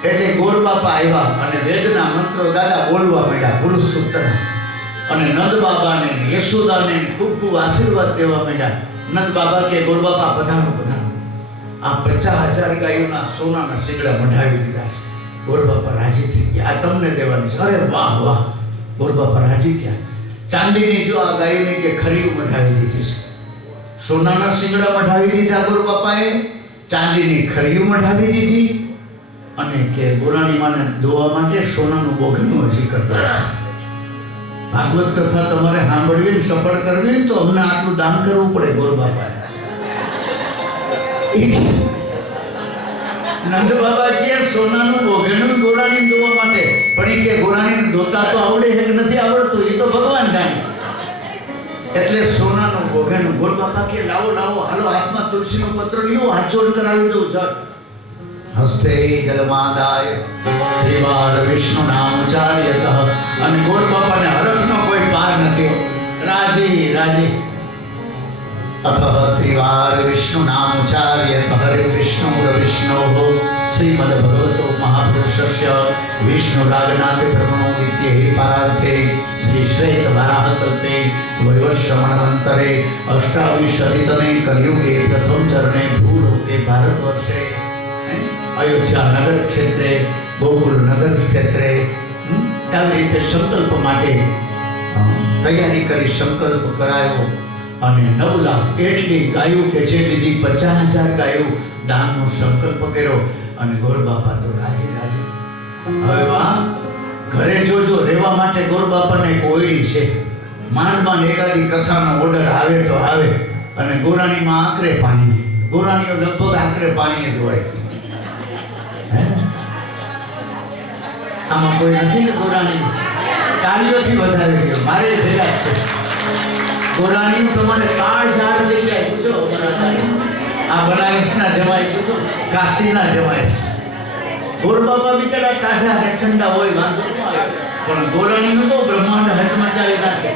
એટલે ગોર બાપા આવ્યા અને વેદના મંત્રો દાદા બોલવા માંડ્યા, પુરુષ સૂક્તના. અને નંદ બાબાને યશોદાને ખૂબ ખૂબ આશીર્વાદ દેવા માંડ્યા. નંદ બાબા કે ગોર બાપા પધારો પધારો, આ 50,000 ગાયોના સોનાના શિંગડા મઢાવી દીધા છે. ગોર બાપા રાજી થઈ ગયા, આ તમને દેવાની છે. અરે વાહ વાહ, ગોર બાપા રાજી થયા. ચાંદીની જો આ ગાયોને કે ખરીયું મઢાવી દીધી છે. સોનાના શિંગડા મઢાવી દીધા ગોર બાપાએ, ચાંદીની ખરીયું મઢાવી દીધી. અને કે ગોરાણી માને દોવા માટે સોનાનું બોઘણું હજી કરતા છે. ભાગવત કથા તમારે સાંભળવી ને સફળ કરવી તો અમને આટલું દાન કરવું પડે. ગોર બાપાએ નંદ બાબા કે સોનાનું બોઘણું ગોરાણી દોવા માટે, પણ એ કે ગોરાણીને દોતા તો આવડે છે કે નથી આવડતું એ તો ભગવાન જાણે. એટલે સોનાનું બોઘણું ગોર બાપા કે લાવો લાવો, હાલો હાથમાં તુલસીનો પત્ર લ્યો, હાથ જોડ કરાવી દઉં. જટ હસ્તે જલમાદાય ત્રિવાર વિષ્ણુ નામ ઉચ્ચાર્યતઃ. અને ગોર બાપાને હરખનો કોઈ પાર નથી. રાજી રાજી અથ ત્રિવાર વિષ્ણુ નામ ઉચ્ચાર્યતઃ હરે વિષ્ણુ વિષ્ણોઃ શ્રીમદ ભગવતો મહાપુરુષસ્ય વિષ્ણુ રાગનાદ બ્રહ્મણો નિત્યે પારાર્થે શ્રી શ્વેત વરાહ કલ્પે વૈવસ્વમનવંતરે અષ્ટાવિંશતિતમે કલિયુગે પ્રથમ ચરણે ભૂલોકે ભારત વર્ષે અયોધ્યા નગર ક્ષેત્રે, ગોકુલ નગર ક્ષેત્રે આવી રીતે સંકલ્પ માટે તૈયારી કરી સંકલ્પ કરાયો. અને 9 લાખ એટલી ગાયો કે જે બીજી 50,000 ગાયો દાનનો સંકલ્પ કર્યો. અને ગોર બાપા તો રાજી રાજી. હવે વાહ, ઘરે જોજો રહેવા માટે ગોર બાપાને કોયડી છે. માંડમાં એકાદી કથાનો ઓર્ડર આવે તો આવે. અને ગોરાણીમાં આકરે પાણી, ગોરાણીઓ લગભગ આકરે પાણીએ ધોવાય. આમાં કોઈ નથી ને ગોરાણી તાળીઓથી વધારે ગયો. મારે ભેગા છે ગોરાણી. તમારે કાળ ઝાડ થઈ જાય પૂછો. આ બનારસના જમાઈ પૂછો, કાશીના જમાઈ છે. ગોર બાપા બિચારા ટાઢા અને ઠંડા હોય, વાંધો ન આવે. પણ ગોરાણીનું તો બ્રહ્માંડ હચમચાવી નાખે,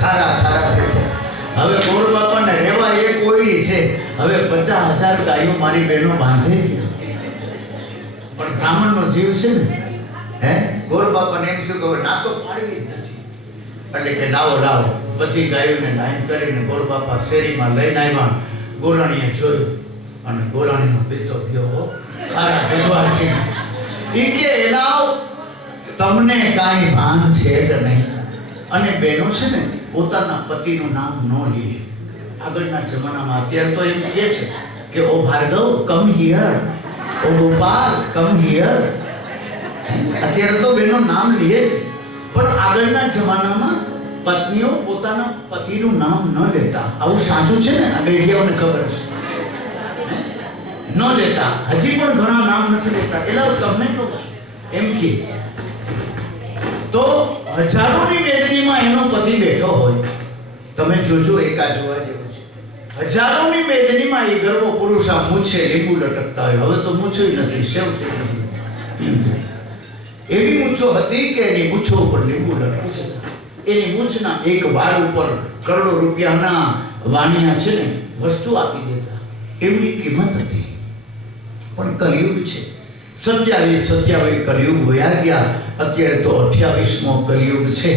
ખારા ખારા થઈ જાય. હવે ગોર બાપાને રહેવા એ કોયડી છે. હવે 50,000 ગાયો મારી બહેનો બાંધે ગયા. પણ બ્રાહ્મણનો જીવ છે ને, ગોર બાપાને એમ થયું કે હવે ના તો પાડવી જ નથી. એટલે કે લાવો લાવો, બધી ગાયોને લાઈન કરીને ગોર બાપા શેરીમાં લઈને આવ્યા. ગોરાણીએ જોયું અને ગોરાણીનો પિત્તો થયો. ખારા ભગવાનથી ઈ કે એલાવ તમને કાંઈ ભાન છે કે નહીં. અને બહેનો છે ને પોતાના પતિનું નામ ન લે. આગળના જમાનામાં અત્યારે તો એમ કહે છે કે oh Bhargav come here, oh Gopal come here. અત્યારે તો બહેનો નામ લે છે, પણ આગળના જમાનામાં પત્નીઓ પોતાના પતિનું નામ ન લેતા. આવું સાચું છે ને? આ બેઠિયાઓને ખબર છે, ન લેતા. હજી પણ ઘણા નામ નથી લેતા. એટલે તમને કહું છું એમ કે તો હજારોની મેદનીમાં એનો પતિ બેઠો હોય. તમે જોજો, એકા જોવા જેવું છે. હજારોની મેદનીમાં એ ગર્વ પુરુષ આ મૂછે લીંબુ લટકતા હોય. હવે તો મૂછો નથી, સેવ છે. એવી મૂછો હતી કે એની મૂછો ઉપર લીંબુ લટકે છે. એની મૂછના એક વાળ ઉપર કરોડો રૂપિયાના વાણિયા છે ને વસ્તુ આપી દેતા. એવી કિંમત હતી. પણ કલયુગ છે. 27 કલયુગ વયા ગયા. અત્યારે તો 28મો કલયુગ છે.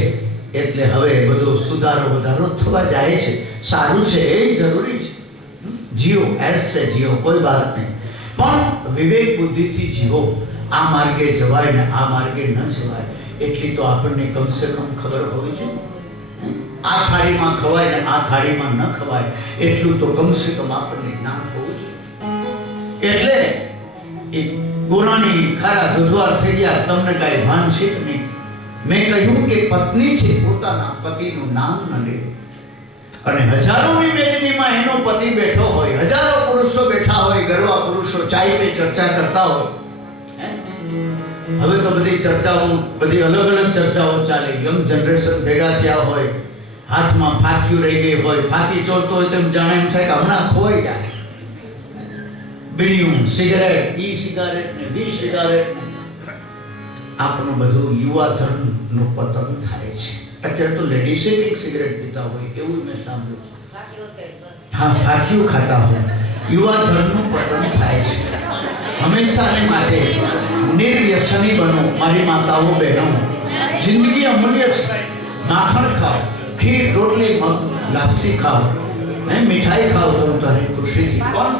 એટલે હવે બધો સુધારો વધારો થવા જાય છે. સારું છે, એ જરૂરી છે. જીવો એસ છે, જીવો, કોઈ વાત નહીં. પણ વિવેક બુદ્ધિથી જીવો. આ માર્ગે જવાય ને આ માર્ગે ન જવાય એટલી તો આપણને કમસે કમ ખબર હોવી જોઈએ. આ થાળીમાં ખવાય ને આ થાળીમાં ન ખવાય એટલું તો કમસે કમ આપણને જ્ઞાન હોવું જોઈએ. એટલે એ ગોરાણી ખારા દુધવાર થઈ ગયા. તમને કાંઈ ભાન છે કે નહીં? મેં કહ્યું કે પત્ની છે પોતાના પતિનું નામ ન લે. અને હજારોની મેદનીમાં એનો પતિ બેઠો હોય, હજારો પુરુષો બેઠા હોય, ગરવા પુરુષો ચાય પે ચર્ચા કરતા હોય. હવે તો બધી ચર્ચાઓ, બધી અલગ અલગ ચર્ચાઓ ચાલે. યંગ જનરેશન ભેગા થયા હોય, હાથમાં ફાંકીઓ રહી ગઈ હોય, ફાંકી ચોરતો હોય તેમ જાણે એમ થાય કે હમણાં ખોવાઈ જાય. બીડીયું, સિગરેટ, ઈ સિગારેટ ને વી સિગારેટ, આપણું બધું યુવા ધનનું પતન થાય છે. અત્યારે તો લેડીઝે એક સિગરેટ પીતા હોય એવું મેં સાંભળ્યું. હા, ફાંકીઓ ખાતા હોય. યુવા ધનનું પતન થાય છે. હંમેશાને માટે નિર્વ્યસની બનો મારી માતાઓ બહેનો. જિંદગી અમૂલ્ય છે. માખણ ખાઓ, ખીર, રોટલી, મગ, લાપસી ખાઓ, મીઠાઈ ખાઓ તો તારી ખુશીથી. પણ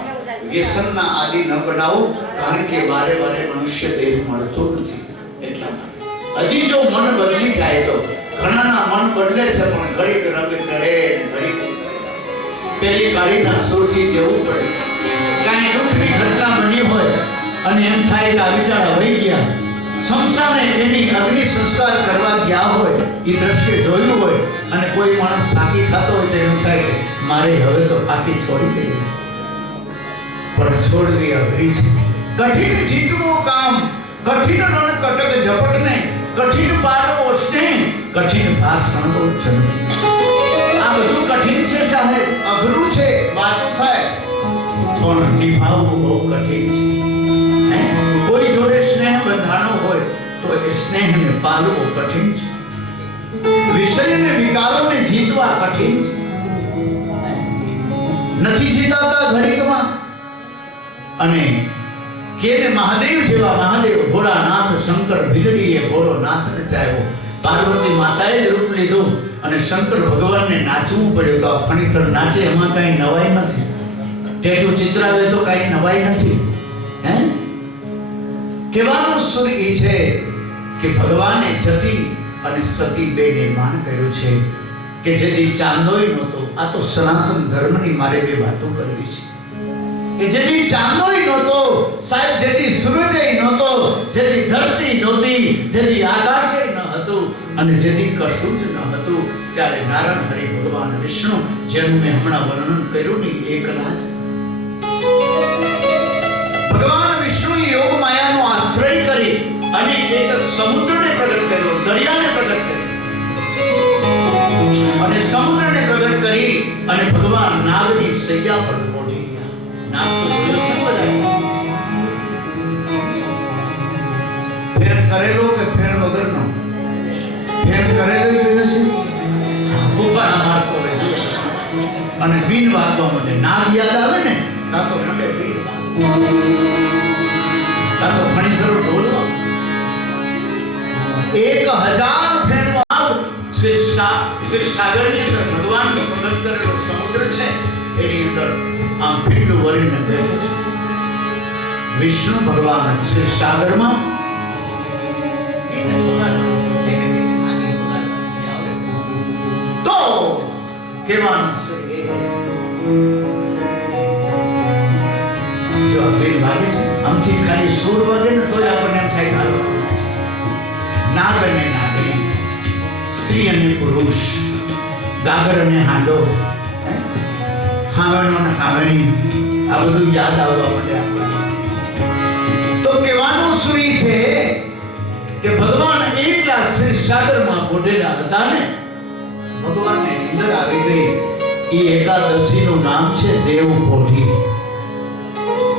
વ્યસનના આદિ ન બનાવો, કારણ કે વારે વારે મનુષ્ય દેહ મળતો નથી. એટલા હજી જો મન બદલી જાય તો ઘણાના મન બદલે છે, પણ ઘડીક રંગ ચડે, ઘડીક પેલી કાળીના સુરથી જવું પડે. કાંઈ દુઃખની ઘટના બની હોય અને એમ થાય કે આ બિચારા વહી ગયા, શમશાને એની અગ્નિ સંસ્કાર કરવા ગયા હોય, એ દ્રશ્ય જોયું હોય અને કોઈ માણસ ફાંકી ખાતો હોય તો એમ થાય કે મારે હવે તો ફાંકી છોડી દેવી છે. પણ છોડવી અઘરી છે. કઠિન જીતવું કામ, કઠિન રણ કટક ઝપટને, કઠિન પારવો સ્નેહ, કઠિન ભાષણો જન્મે. આ બધું કઠિન છે સાહેબ, અઘરું છે. વાતો થાય પણ નિભાવવું બહુ કઠિન છે. કોઈ જોડે સ્નેહ બંધાણો હોય તો એ સ્નેહને પાલવો કઠિન છે. વિષય અને વિકારોને જીતવા કઠિન છે. નથી જીતાતા ઘડીકમાં. અને કેને મહાદેવ જેવા મહાદેવ, ભોળાનાથ શંકર ભીલડીએ ભોળોનાથને ચાહ્યો. પાર્વતી માતાએ જ રૂપ લીધું અને શંકર ભગવાનને નાચવું પડ્યું. તો આ ફણીથર નાચે એમાં કાંઈ નવાઈ નથી. ટેટુ ચિત્રાવે તો કાંઈ નવાઈ નથી. કહેવાનું સુર એ છે કે ભગવાને જતી અને સતી બે નિર્માણ કર્યું છે કે જેથી ચાંદોય નહોતો. આ તો સનાતન ધર્મની મારે બે વાતો કરવી છે કે જેથી ચાંદોય નહોતો સાહેબ, જેથી સૂરજય નહોતો, જેથી ધરતી નહોતી, જેથી આકાશે ન હતું અને જેથી કશું જ ન હતું, ત્યારે નારાયણ હરિ ભગવાન વિષ્ણુ, જેનું મેં હમણાં વર્ણન કર્યું ને, એકલા જ ભગવાન વિષ્ણુએ યોગ માયાનો આશ્રય કરી અને એક સમુદ્રને પ્રગટ કર્યો, દરિયાને પ્રગટ કર્યો. અને સમુદ્રને પ્રગટ કરી અને ભગવાન નાગની સૈયા પર પહોંચી ગયા. નાગ તો જોયો છે બધા. ફેર કરેલો કે ફેર વગરનો? ફેર કરેલો જોયો છે. ગુફાના માર્ગો અને બીન વાગવા માટે નાગ યાદ આવે ને, તા તો રડે બીન તા તો ફણીથરો ઢોલવા. 1000 ફેર વાગ સાગરની અંદર ભગવાનનો પ્રગટ કરેલો સમુદ્ર છે, એની અંદર આમ ફીંડું વળીને બેઠો છે. વિષ્ણુ ભગવાન ક્ષીરસાગરમાં તો કહેવાનું છે જો બેન વાગે છે આમથી ખાલી સુર વાગે ને તોય આપણને એમ થાય હાલવાના છે. નાગ અને નાગરી, સ્ત્રી અને પુરુષ, ગાગર અને હાંડો, હાવણો અને હાવણી, આ બધું યાદ આવવા માટે આપણને. તો કહેવાનું શું છે કે ભગવાન એકલા ક્ષીરસાગરમાં પોઢેલા હતા ને, ભગવાનને નિંદર આવી ગઈ. એ એકાદશીનું નામ છે દેવ પોઢી.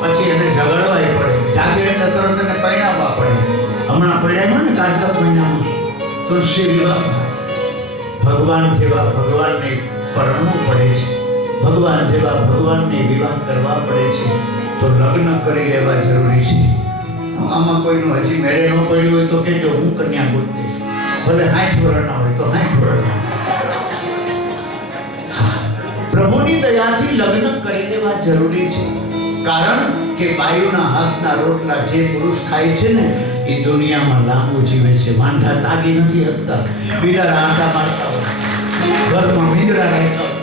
પછી એને ઝઘડવાય પડે, જાગે એટલે તરત એને પરણાવવા પડે. હમણાં પડ્યા ને કાર્તક મહિનામાં તુલસી વિવાહ, ભગવાન જેવા ભગવાનને પરણવું પડે છે, ભગવાન જેવા ભગવાનને વિવાહ કરવા પડે છે. તો લગ્ન કરી લેવા જરૂરી છે. આમાં કોઈનું હજી મેળે ન પડ્યું હોય તો કહેજો, હું કન્યા ગોતી દઈશ. ભલે 60 વર્ષના હોય તો 60 વર્ષના. પ્રભુની દયાથી લગ્ન કરી લેવા જરૂરી છે. કારણ કે બાયુના હાથના રોટલા જે પુરુષ ખાય છે ને એ દુનિયામાં લાંબુ જીવે છે. વાંઢા તાગી નથી શકતા, બિલાડા આંટા મારતા હોય, ઘરમાં મીંદડા રહેતા હોય,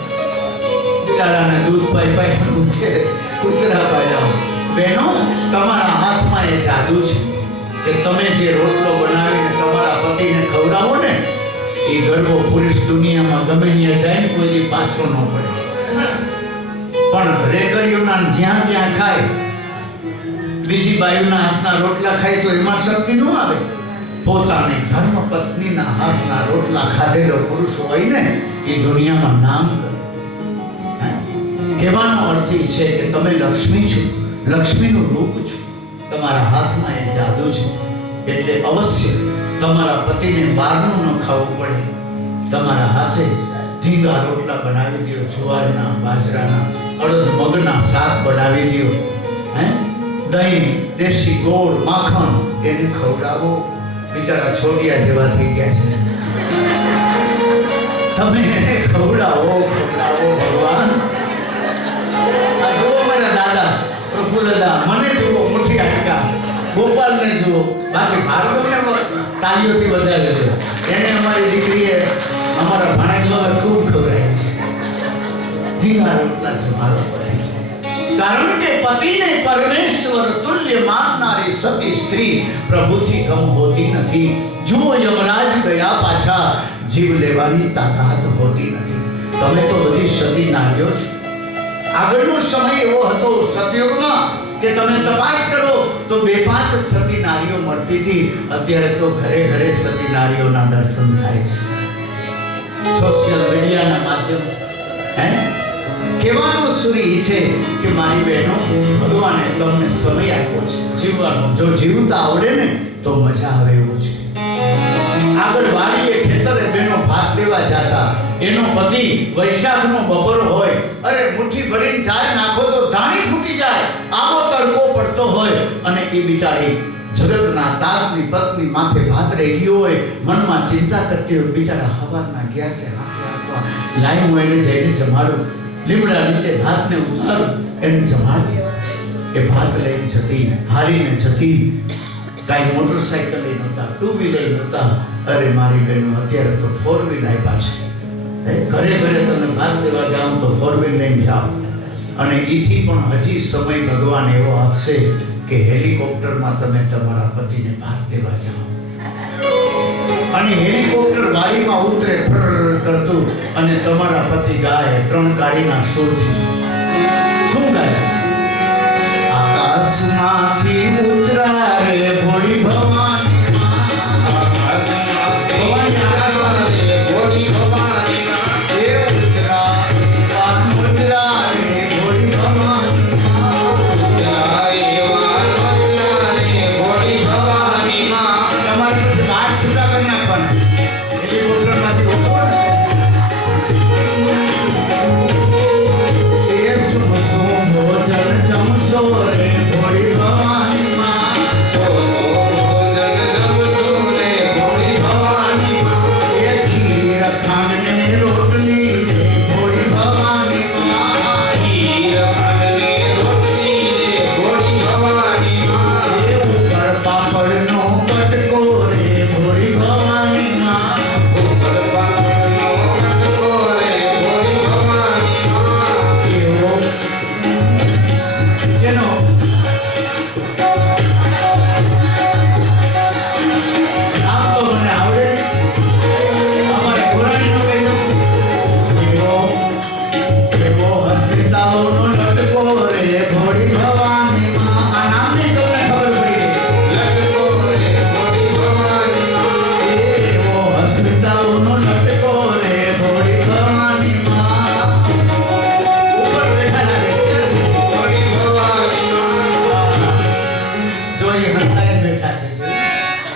બિલાડાને દૂધ પાઈ પાઈનું છે, કૂતરા પાડ્યા. બહેનો, તમારા હાથમાં એ જાદુ છે કે તમે જે રોટલો બનાવીને તમારા પતિને ખવડાવો ને, એ ગર્ભો પુરુષ દુનિયામાં ગમે ત્યાં જાય ને કોઈ પાછો ન પડે. પણ રેકરીઓના જ્યાં ત્યાં ખાય, બીજી બાયુના હાથના રોટલા ખાય તો એમાં શક્તિ ન આવે. પોતાની ધર્મ પત્નીના હાથના રોટલા ખાધેલો પુરુષ હોય ને એ દુનિયામાં નામ કરે. કહેવાનો અર્થ એ છે કે તમે લક્ષ્મી છો, લક્ષ્મીનું રૂપ છો, તમારા હાથમાં એ જાદુ છે. એટલે અવશ્ય તમારા પતિને બહારનું ન ખાવું પડે. તમારા હાથે ધીંગા રોટલા બનાવી દો, જુવારના, બાજરાના, અડદ મગના શાક બનાવી દો, દહીં, દેશી ગોળ, માખણ એને ખવડાવો. બિચારા છોડિયા જેવા થઈ ગયા છે, તમે એને ખવડાવો ભગવાન. આ જુઓ મારા દાદા પ્રફુલ્લદા, મને જુઓ મુઠ્ઠી હાડકા, ગોપાલને જુઓ, બાકી ભાર્ગવને તાલીઓથી વધારે છે. એને અમારી દીકરીએ અમારા ભાણેજમાં ખૂબ ખવડાવી છે. ધીંગા રોટલા છે મારો પતિ. કારણ કે પતિને પરમેશ્વર તુલ્ય માનનારી સતી સ્ત્રી પ્રભુથી કમ હોતી નથી. જુઓ યમરાજ ગયા પાછા, જીવ લેવાની તાકાત હોતી નથી. તમે તો બધી સતી નારીઓ છો. આગળનો સમય એવો હતો સતયુગમાં કે તમે તપાસ કરો તો 2-5 સતી નારીઓ મળતી હતી. અત્યારે તો ઘરે ઘરે સતી નારીઓના દર્શન થાય છે, સોશિયલ મીડિયાના માધ્યમથી. કહેવાનું સૂરી છે કે મારી બહેનો, ભગવાને તમને સમય આપ્યો છે જીવવાનો. જો જીવતા આવડે ને તો મજા આવે એવું છે. આગળ વાડીએ ખેતરે બહેનો ભાત દેવા જતા, એનો પતિ વૈશાખનો બપોર હોય, અરે મુઠ્ઠી ભરીને ચાય નાખો તો ધાણી ફૂટી જાય, આવો તડકો પડતો હોય, અને એ બિચારી જગતના તાજની પત્ની માથે ભાત રહી ગયો હોય, મનમાં ચિંતા કરતી હોય, બિચારા હવારના ગયા છે હાથે આપવા, લાઈ હું એને જઈને જમાડું, લીમડા નીચે ભાતને ઉતારું, એને જમાડું. એ ભાત લઈને જતી, હારીને જતી. કાંઈ મોટરસાઇકલ લઈ નહોતા, 2 વ્હીલર નહોતા. અરે મારી બહેનો, અત્યારે તો 4 વ્હીલ આપ્યા છે. ઘરે ઘરે તમે ભાત દેવા જાઓ તો 4 વ્હીલ લઈને જાઓ. અને એથી પણ હજી સમય ભગવાન એવો આપશે કે હેલિકોપ્ટરમાં તમે તમારા પતિને ભાત દેવા જાઓ, અને હેલિકોપ્ટર વાડીમાં ઉતરે કરતું, અને તમારા પતિ ગાય 3 કાળીના સુરથી. શું ગાય? આકાશમાંથી ઉતરા રે ભોળી ભવાની, આકાશમાંથી ભોળી ભવાની, એ ઉતરા ઉતરા રે ભોળી ભવાની, ઉતરા રે ભોળી ભવાની. તમારે વાત છૂટા કરી નાખવાના હેલિકોપ્ટરમાંથી ઉતરો. એ શુભ શુભ ભોજન જમશો રે ભોળી ભવાની માં,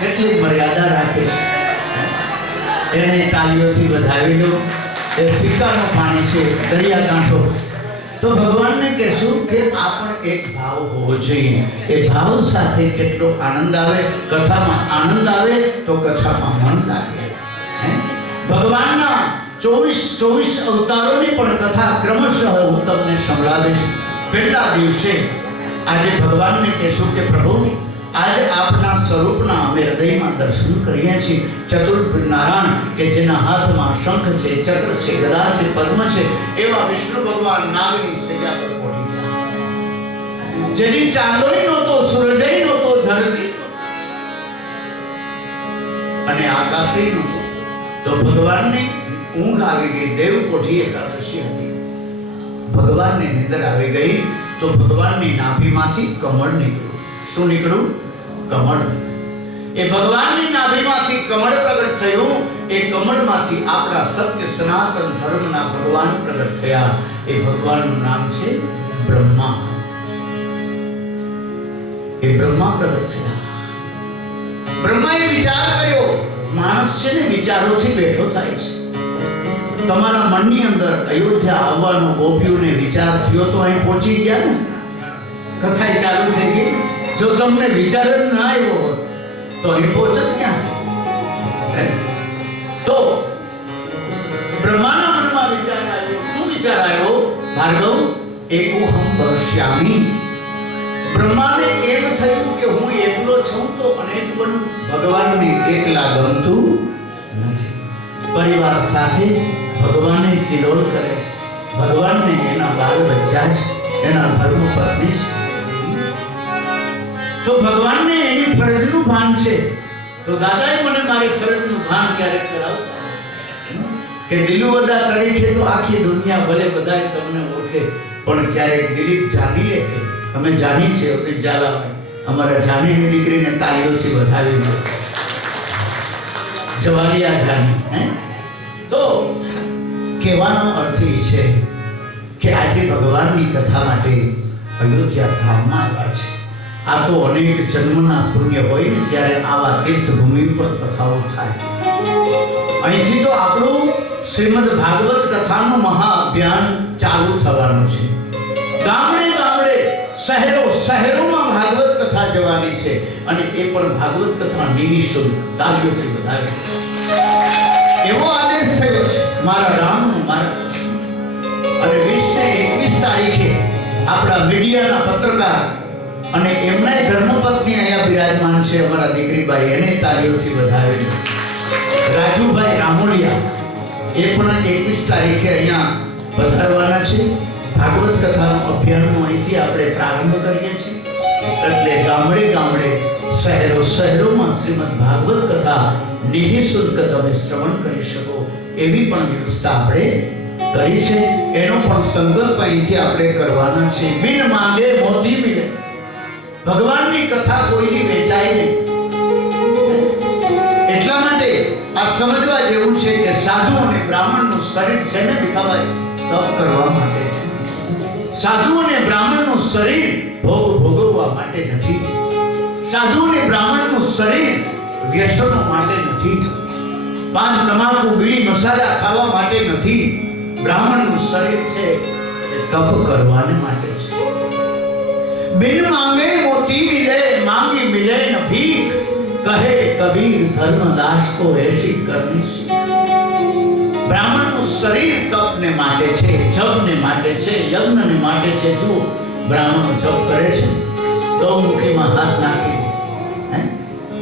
કેટલી મર્યાદા રાખે છે. એને તાલીઓથી વધાવી લો. એ સિક્કાનું પાણી છે, દરિયાકાંઠો. તો ભગવાનને કહેશું કે આ પણ એક ભાવ હોવો જોઈએ. એ ભાવ સાથે કેટલો આનંદ આવે. કથામાં આનંદ આવે તો કથામાં મન લાગે. ભગવાનના 24 અવતારોની પણ કથા ક્રમશઃ હું તમને સંભળાવીશ. પહેલા દિવસે આજે ભગવાનને કહેશું કે પ્રભુ, આજે આપના સ્વરૂપના અમે હૃદયમાં દર્શન કરીએ છીએ. ચતુર્ભુજ નારાયણ કે જેના હાથમાં શંખ છે, ચક્ર છે, ગદા છે, પદ્મ છે, એવા વિષ્ણુ ભગવાન નાગની સૈયા પર પહોંચી ગયા. જેની ચાંદોય નહોતો, સૂરજય નહોતો, ધરતી અને આકાશે નહોતો. તો ભગવાનને ઊંઘ આવી ગઈ. દેવ પોઢી એકાદશી હતી. ભગવાનને નિંદર આવી ગઈ તો ભગવાનની નાભીમાંથી કમળ નીકળ્યું. શું નીકળ્યું? કમળ. એ ભગવાનની નાભીમાંથી કમળ પ્રગટ થયું. એ કમળમાંથી આપણા સત્ય સનાતન ધર્મના ભગવાન પ્રગટ થયા. એ ભગવાનનું નામ છે બ્રહ્મા. એ બ્રહ્મા પ્રગટ થયા. બ્રહ્માએ વિચાર કર્યો. માણસ છે ને વિચારોથી બેઠો થાય છે. તમારા મનની અંદર અયોધ્યા આવવાનો ગોપીઓને વિચાર થયો તો અહીં પહોંચી ગયા ને, કથા ચાલુ થઈ ગઈ. જો તમને વિચાર જ ના આવ્યો હોત તો અહીં પહોંચત ક્યાંથી? તો બ્રહ્માના મનમાં વિચાર આવ્યો. શું વિચાર આવ્યો? ભાર્ગવ એકોહમ બશ્યામી. બ્રહ્માને એમ થયું કે હું એકલો છું તો અનેક બનું. ભગવાનને એકલા ગમતું નથી. પરિવાર સાથે ભગવાને કિલોલ કરે છે. ભગવાનને એના બાળ બચ્ચા છે, એના ધર્મ પત્ની છે. તો ભગવાનને એની ફરજનું ભાન છે. તો દાદાએ મને મારી ફરજનું ભાન ક્યારેક કરાવતા કે દિલુવદા તરીકે તો આખી દુનિયા ભલે બધાય તમને ઓળખે, પણ ક્યારેક દિલીપ જાણી લે કે અમે જાણી છે કે ઝાલા અમારા જાનીની દીકરીને તાલીઓથી વધાવી દો. જવાલિયા જાની. તો કહેવાનો અર્થ એ છે કે આજે ભગવાનની કથા માટે અયોધ્યા ધામમાં આવ્યા છે. આ તો અનેક જન્મના પુણ્ય હોય ને ત્યારે આવા તીર્થભૂમિ પર કથાઓ થાય. અહીંથી તો આપણું શ્રીમદ ભાગવત કથાનું મહાઅભિયાન ચાલુ થવાનું છે. ગામડે ગામડે, શહેરો શહેરોમાં ભાગવત કથા જવાની છે. અને એ પણ ભાગવત કથા નિઃશુલ્ક તાલીઓથી વધારે એવો આદેશ થયો છે મારા રામનો, મારા અને 20 ને 21 તારીખે આપણા મીડિયાના પત્રકાર અને એમના ધર્મપત્ની અહીંયા બિરાજમાન છે, અમારા દીકરીભાઈ, એને તાલીઓથી વધાવી. રાજુભાઈ રામોલિયા એ પણ 21 તારીખે અહીંયા પધારવાના છે. ભાગવત કથાનું અભિયાનનો અહીંથી આપણે પ્રારંભ કરીએ છીએ. એટલે ગામડે ગામડે, શહેરો શહેરોમાં શ્રીમદ ભાગવત કથા નિઃશુલ્ક તમે શ્રવણ કરી શકો એવી પણ વ્યવસ્થા આપણે કરી છે. એનો પણ સંકલ્પ અહીંથી આપણે કરવાના છે. બિન માંગે મોતી મિલે. ભગવાનની કથા કોઈની વેચાય નહીં. એટલા માટે આ સમજવા જેવું છે કે સાધુ અને બ્રાહ્મણનું શરીર છે ને ભીખાભાઈ, તપ કરવા માટે છે. સાધુ અને બ્રાહ્મણનું શરીર ભોગ ભોગવવા માટે નથી. સાધુ અને બ્રાહ્મણનું શરીર વ્યસનો માટે નથી. પાન તમાકુ બીડી મસાલા ખાવા માટે નથી. બ્રાહ્મણનું શરીર છે એ તપ કરવાને માટે છે. बिन मांगे मोती मिले, मांगी मिले न भीख, कहे कबीर धर्मदास को ऐसी करनी सी. બ્રાહ્મણનું શરીર તપને માટે છે, જપને માટે છે, યજ્ઞને માટે છે. જો બ્રાહ્મણો જપ કરે છે, ગૌમુખીમાં હાથ નાખી દે.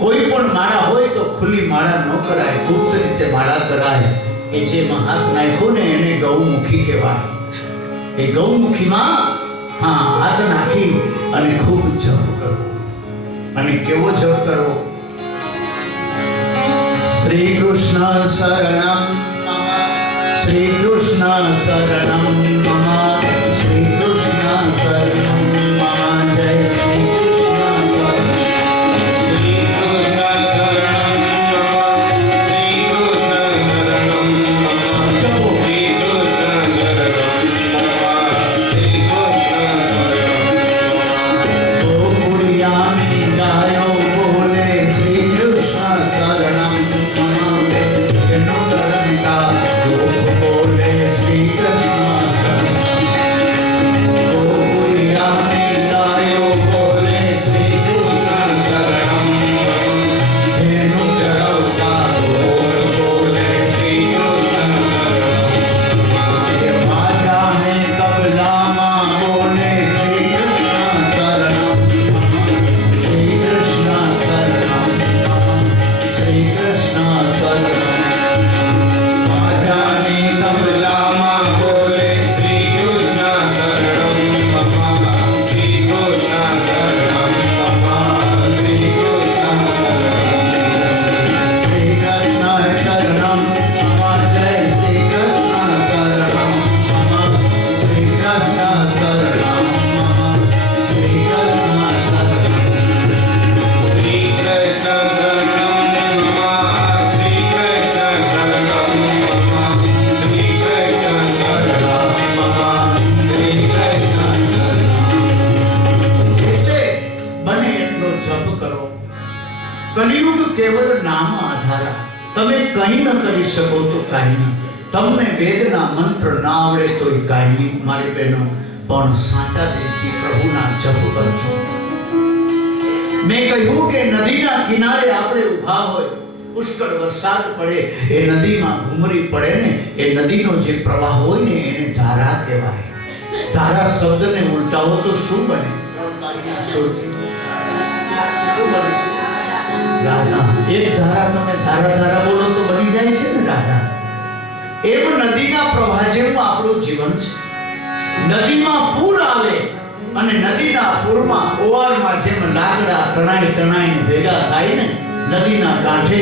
કોઈ પણ માળા હોય તો ખુલ્લી માળા ન કરાય, ગુપ્ત રીતે માળા કરાય. એ જેમાં હાથ નાખ્યો ને એને ગૌમુખી કહેવાય. એ ગૌમુખીમાં હાથ નાખી અને ખૂબ જપ કરો. અને કેવો જપ કરો? શ્રી કૃષ્ણ શરણમ મમ, શ્રી કૃષ્ણ શરણમ મમ, શ્રી કૃષ્ણ શરણમ મમ. જય શ્રી કૃષ્ણ કલિયુગ કેવલ નામ આધારા. તમે કંઈ ન કરી શકો તો કાંઈ નહીં. તમને વેદના મંત્ર ના આવડે તોય કાંઈ નહીં મારી બહેનો, પણ સાચા દિલથી પ્રભુના જપ કરજો. મેં કહ્યું કે નદીના કિનારે આપણે ઊભા હોય, પુષ્કળ વરસાદ પડે, એ નદીમાં ઘુમરી પડે ને, એ નદીનો જે પ્રવાહ હોય ને એને ધારા કહેવાય. ધારા શબ્દને ઉલટાવો તો શું બને? શું બને છે? રાધા. એક ધારા તમે ધારા ધારા બોલો તો બની જાય છે ને રાધા. એમ નદીના પ્રવાહ જેવું આપણું જીવન છે. નદીમાં પૂર આવે અને નદીના પૂરમાં ઓવારમાં જેમ લાકડા તણાઈને ભેગા થાય ને નદીના કાંઠે,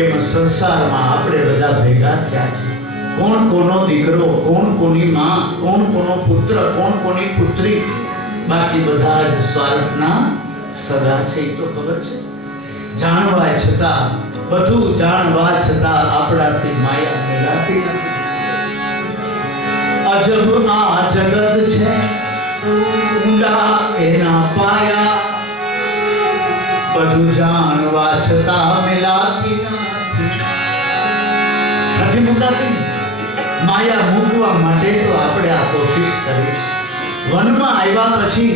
એમ સંસારમાં આપણે બધા ભેગા થયા છે. કોણ કોનો દીકરો, કોણ કોની માં, કોણ કોનો પુત્ર, કોણ કોની પુત્રી, બાકી બધા જ સ્વાર્થના સગા છે. એ તો ખબર છે. જાણવા છતાં, બધું જાણવા છતાં આપણાથી માયા મેળાતી નથી. અજબ આ જગત છે, ઊંડા એના પાયા, બધું જાણવા છતાં મેલાતી નથી મુકાતી. માયા મૂકવા માટે તો આપણે આ કોશિશ કરી છે. વનમાં આવ્યા પછી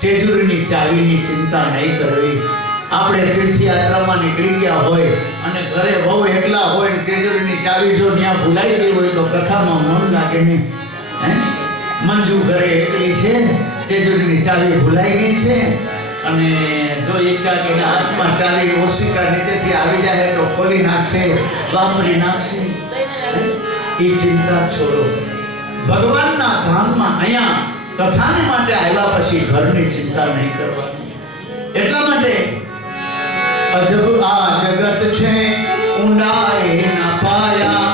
તેજુરીની ચાવીની ચિંતા નહીં કરવી. આપણે તીર્થયાત્રામાં નીકળી ગયા હોય અને ઘરે બહુ એકલા હોય ને તેજુરીની ચાવી જો ત્યાં ભૂલાઈ ગઈ હોય તો કથામાં મન લાગે નહીં. મંજુ ઘરે એકલી છે, તેજુરીની ચાવી ભૂલાઈ ગઈ છે, અને જો એકાકીના હાથમાં ચાવી ઓશિકા નીચેથી આવી જાય તો ખોલી નાખશે, વાપરી નાખશે. એ ચિંતા છોડો. ભગવાનના ધામમાં અહીંયા કથાને માટે આવ્યા પછી ઘરની ચિંતા નહીં કરવાની. એટલા માટે અજબ આ જગત છે, ઊંડા એના પાયા,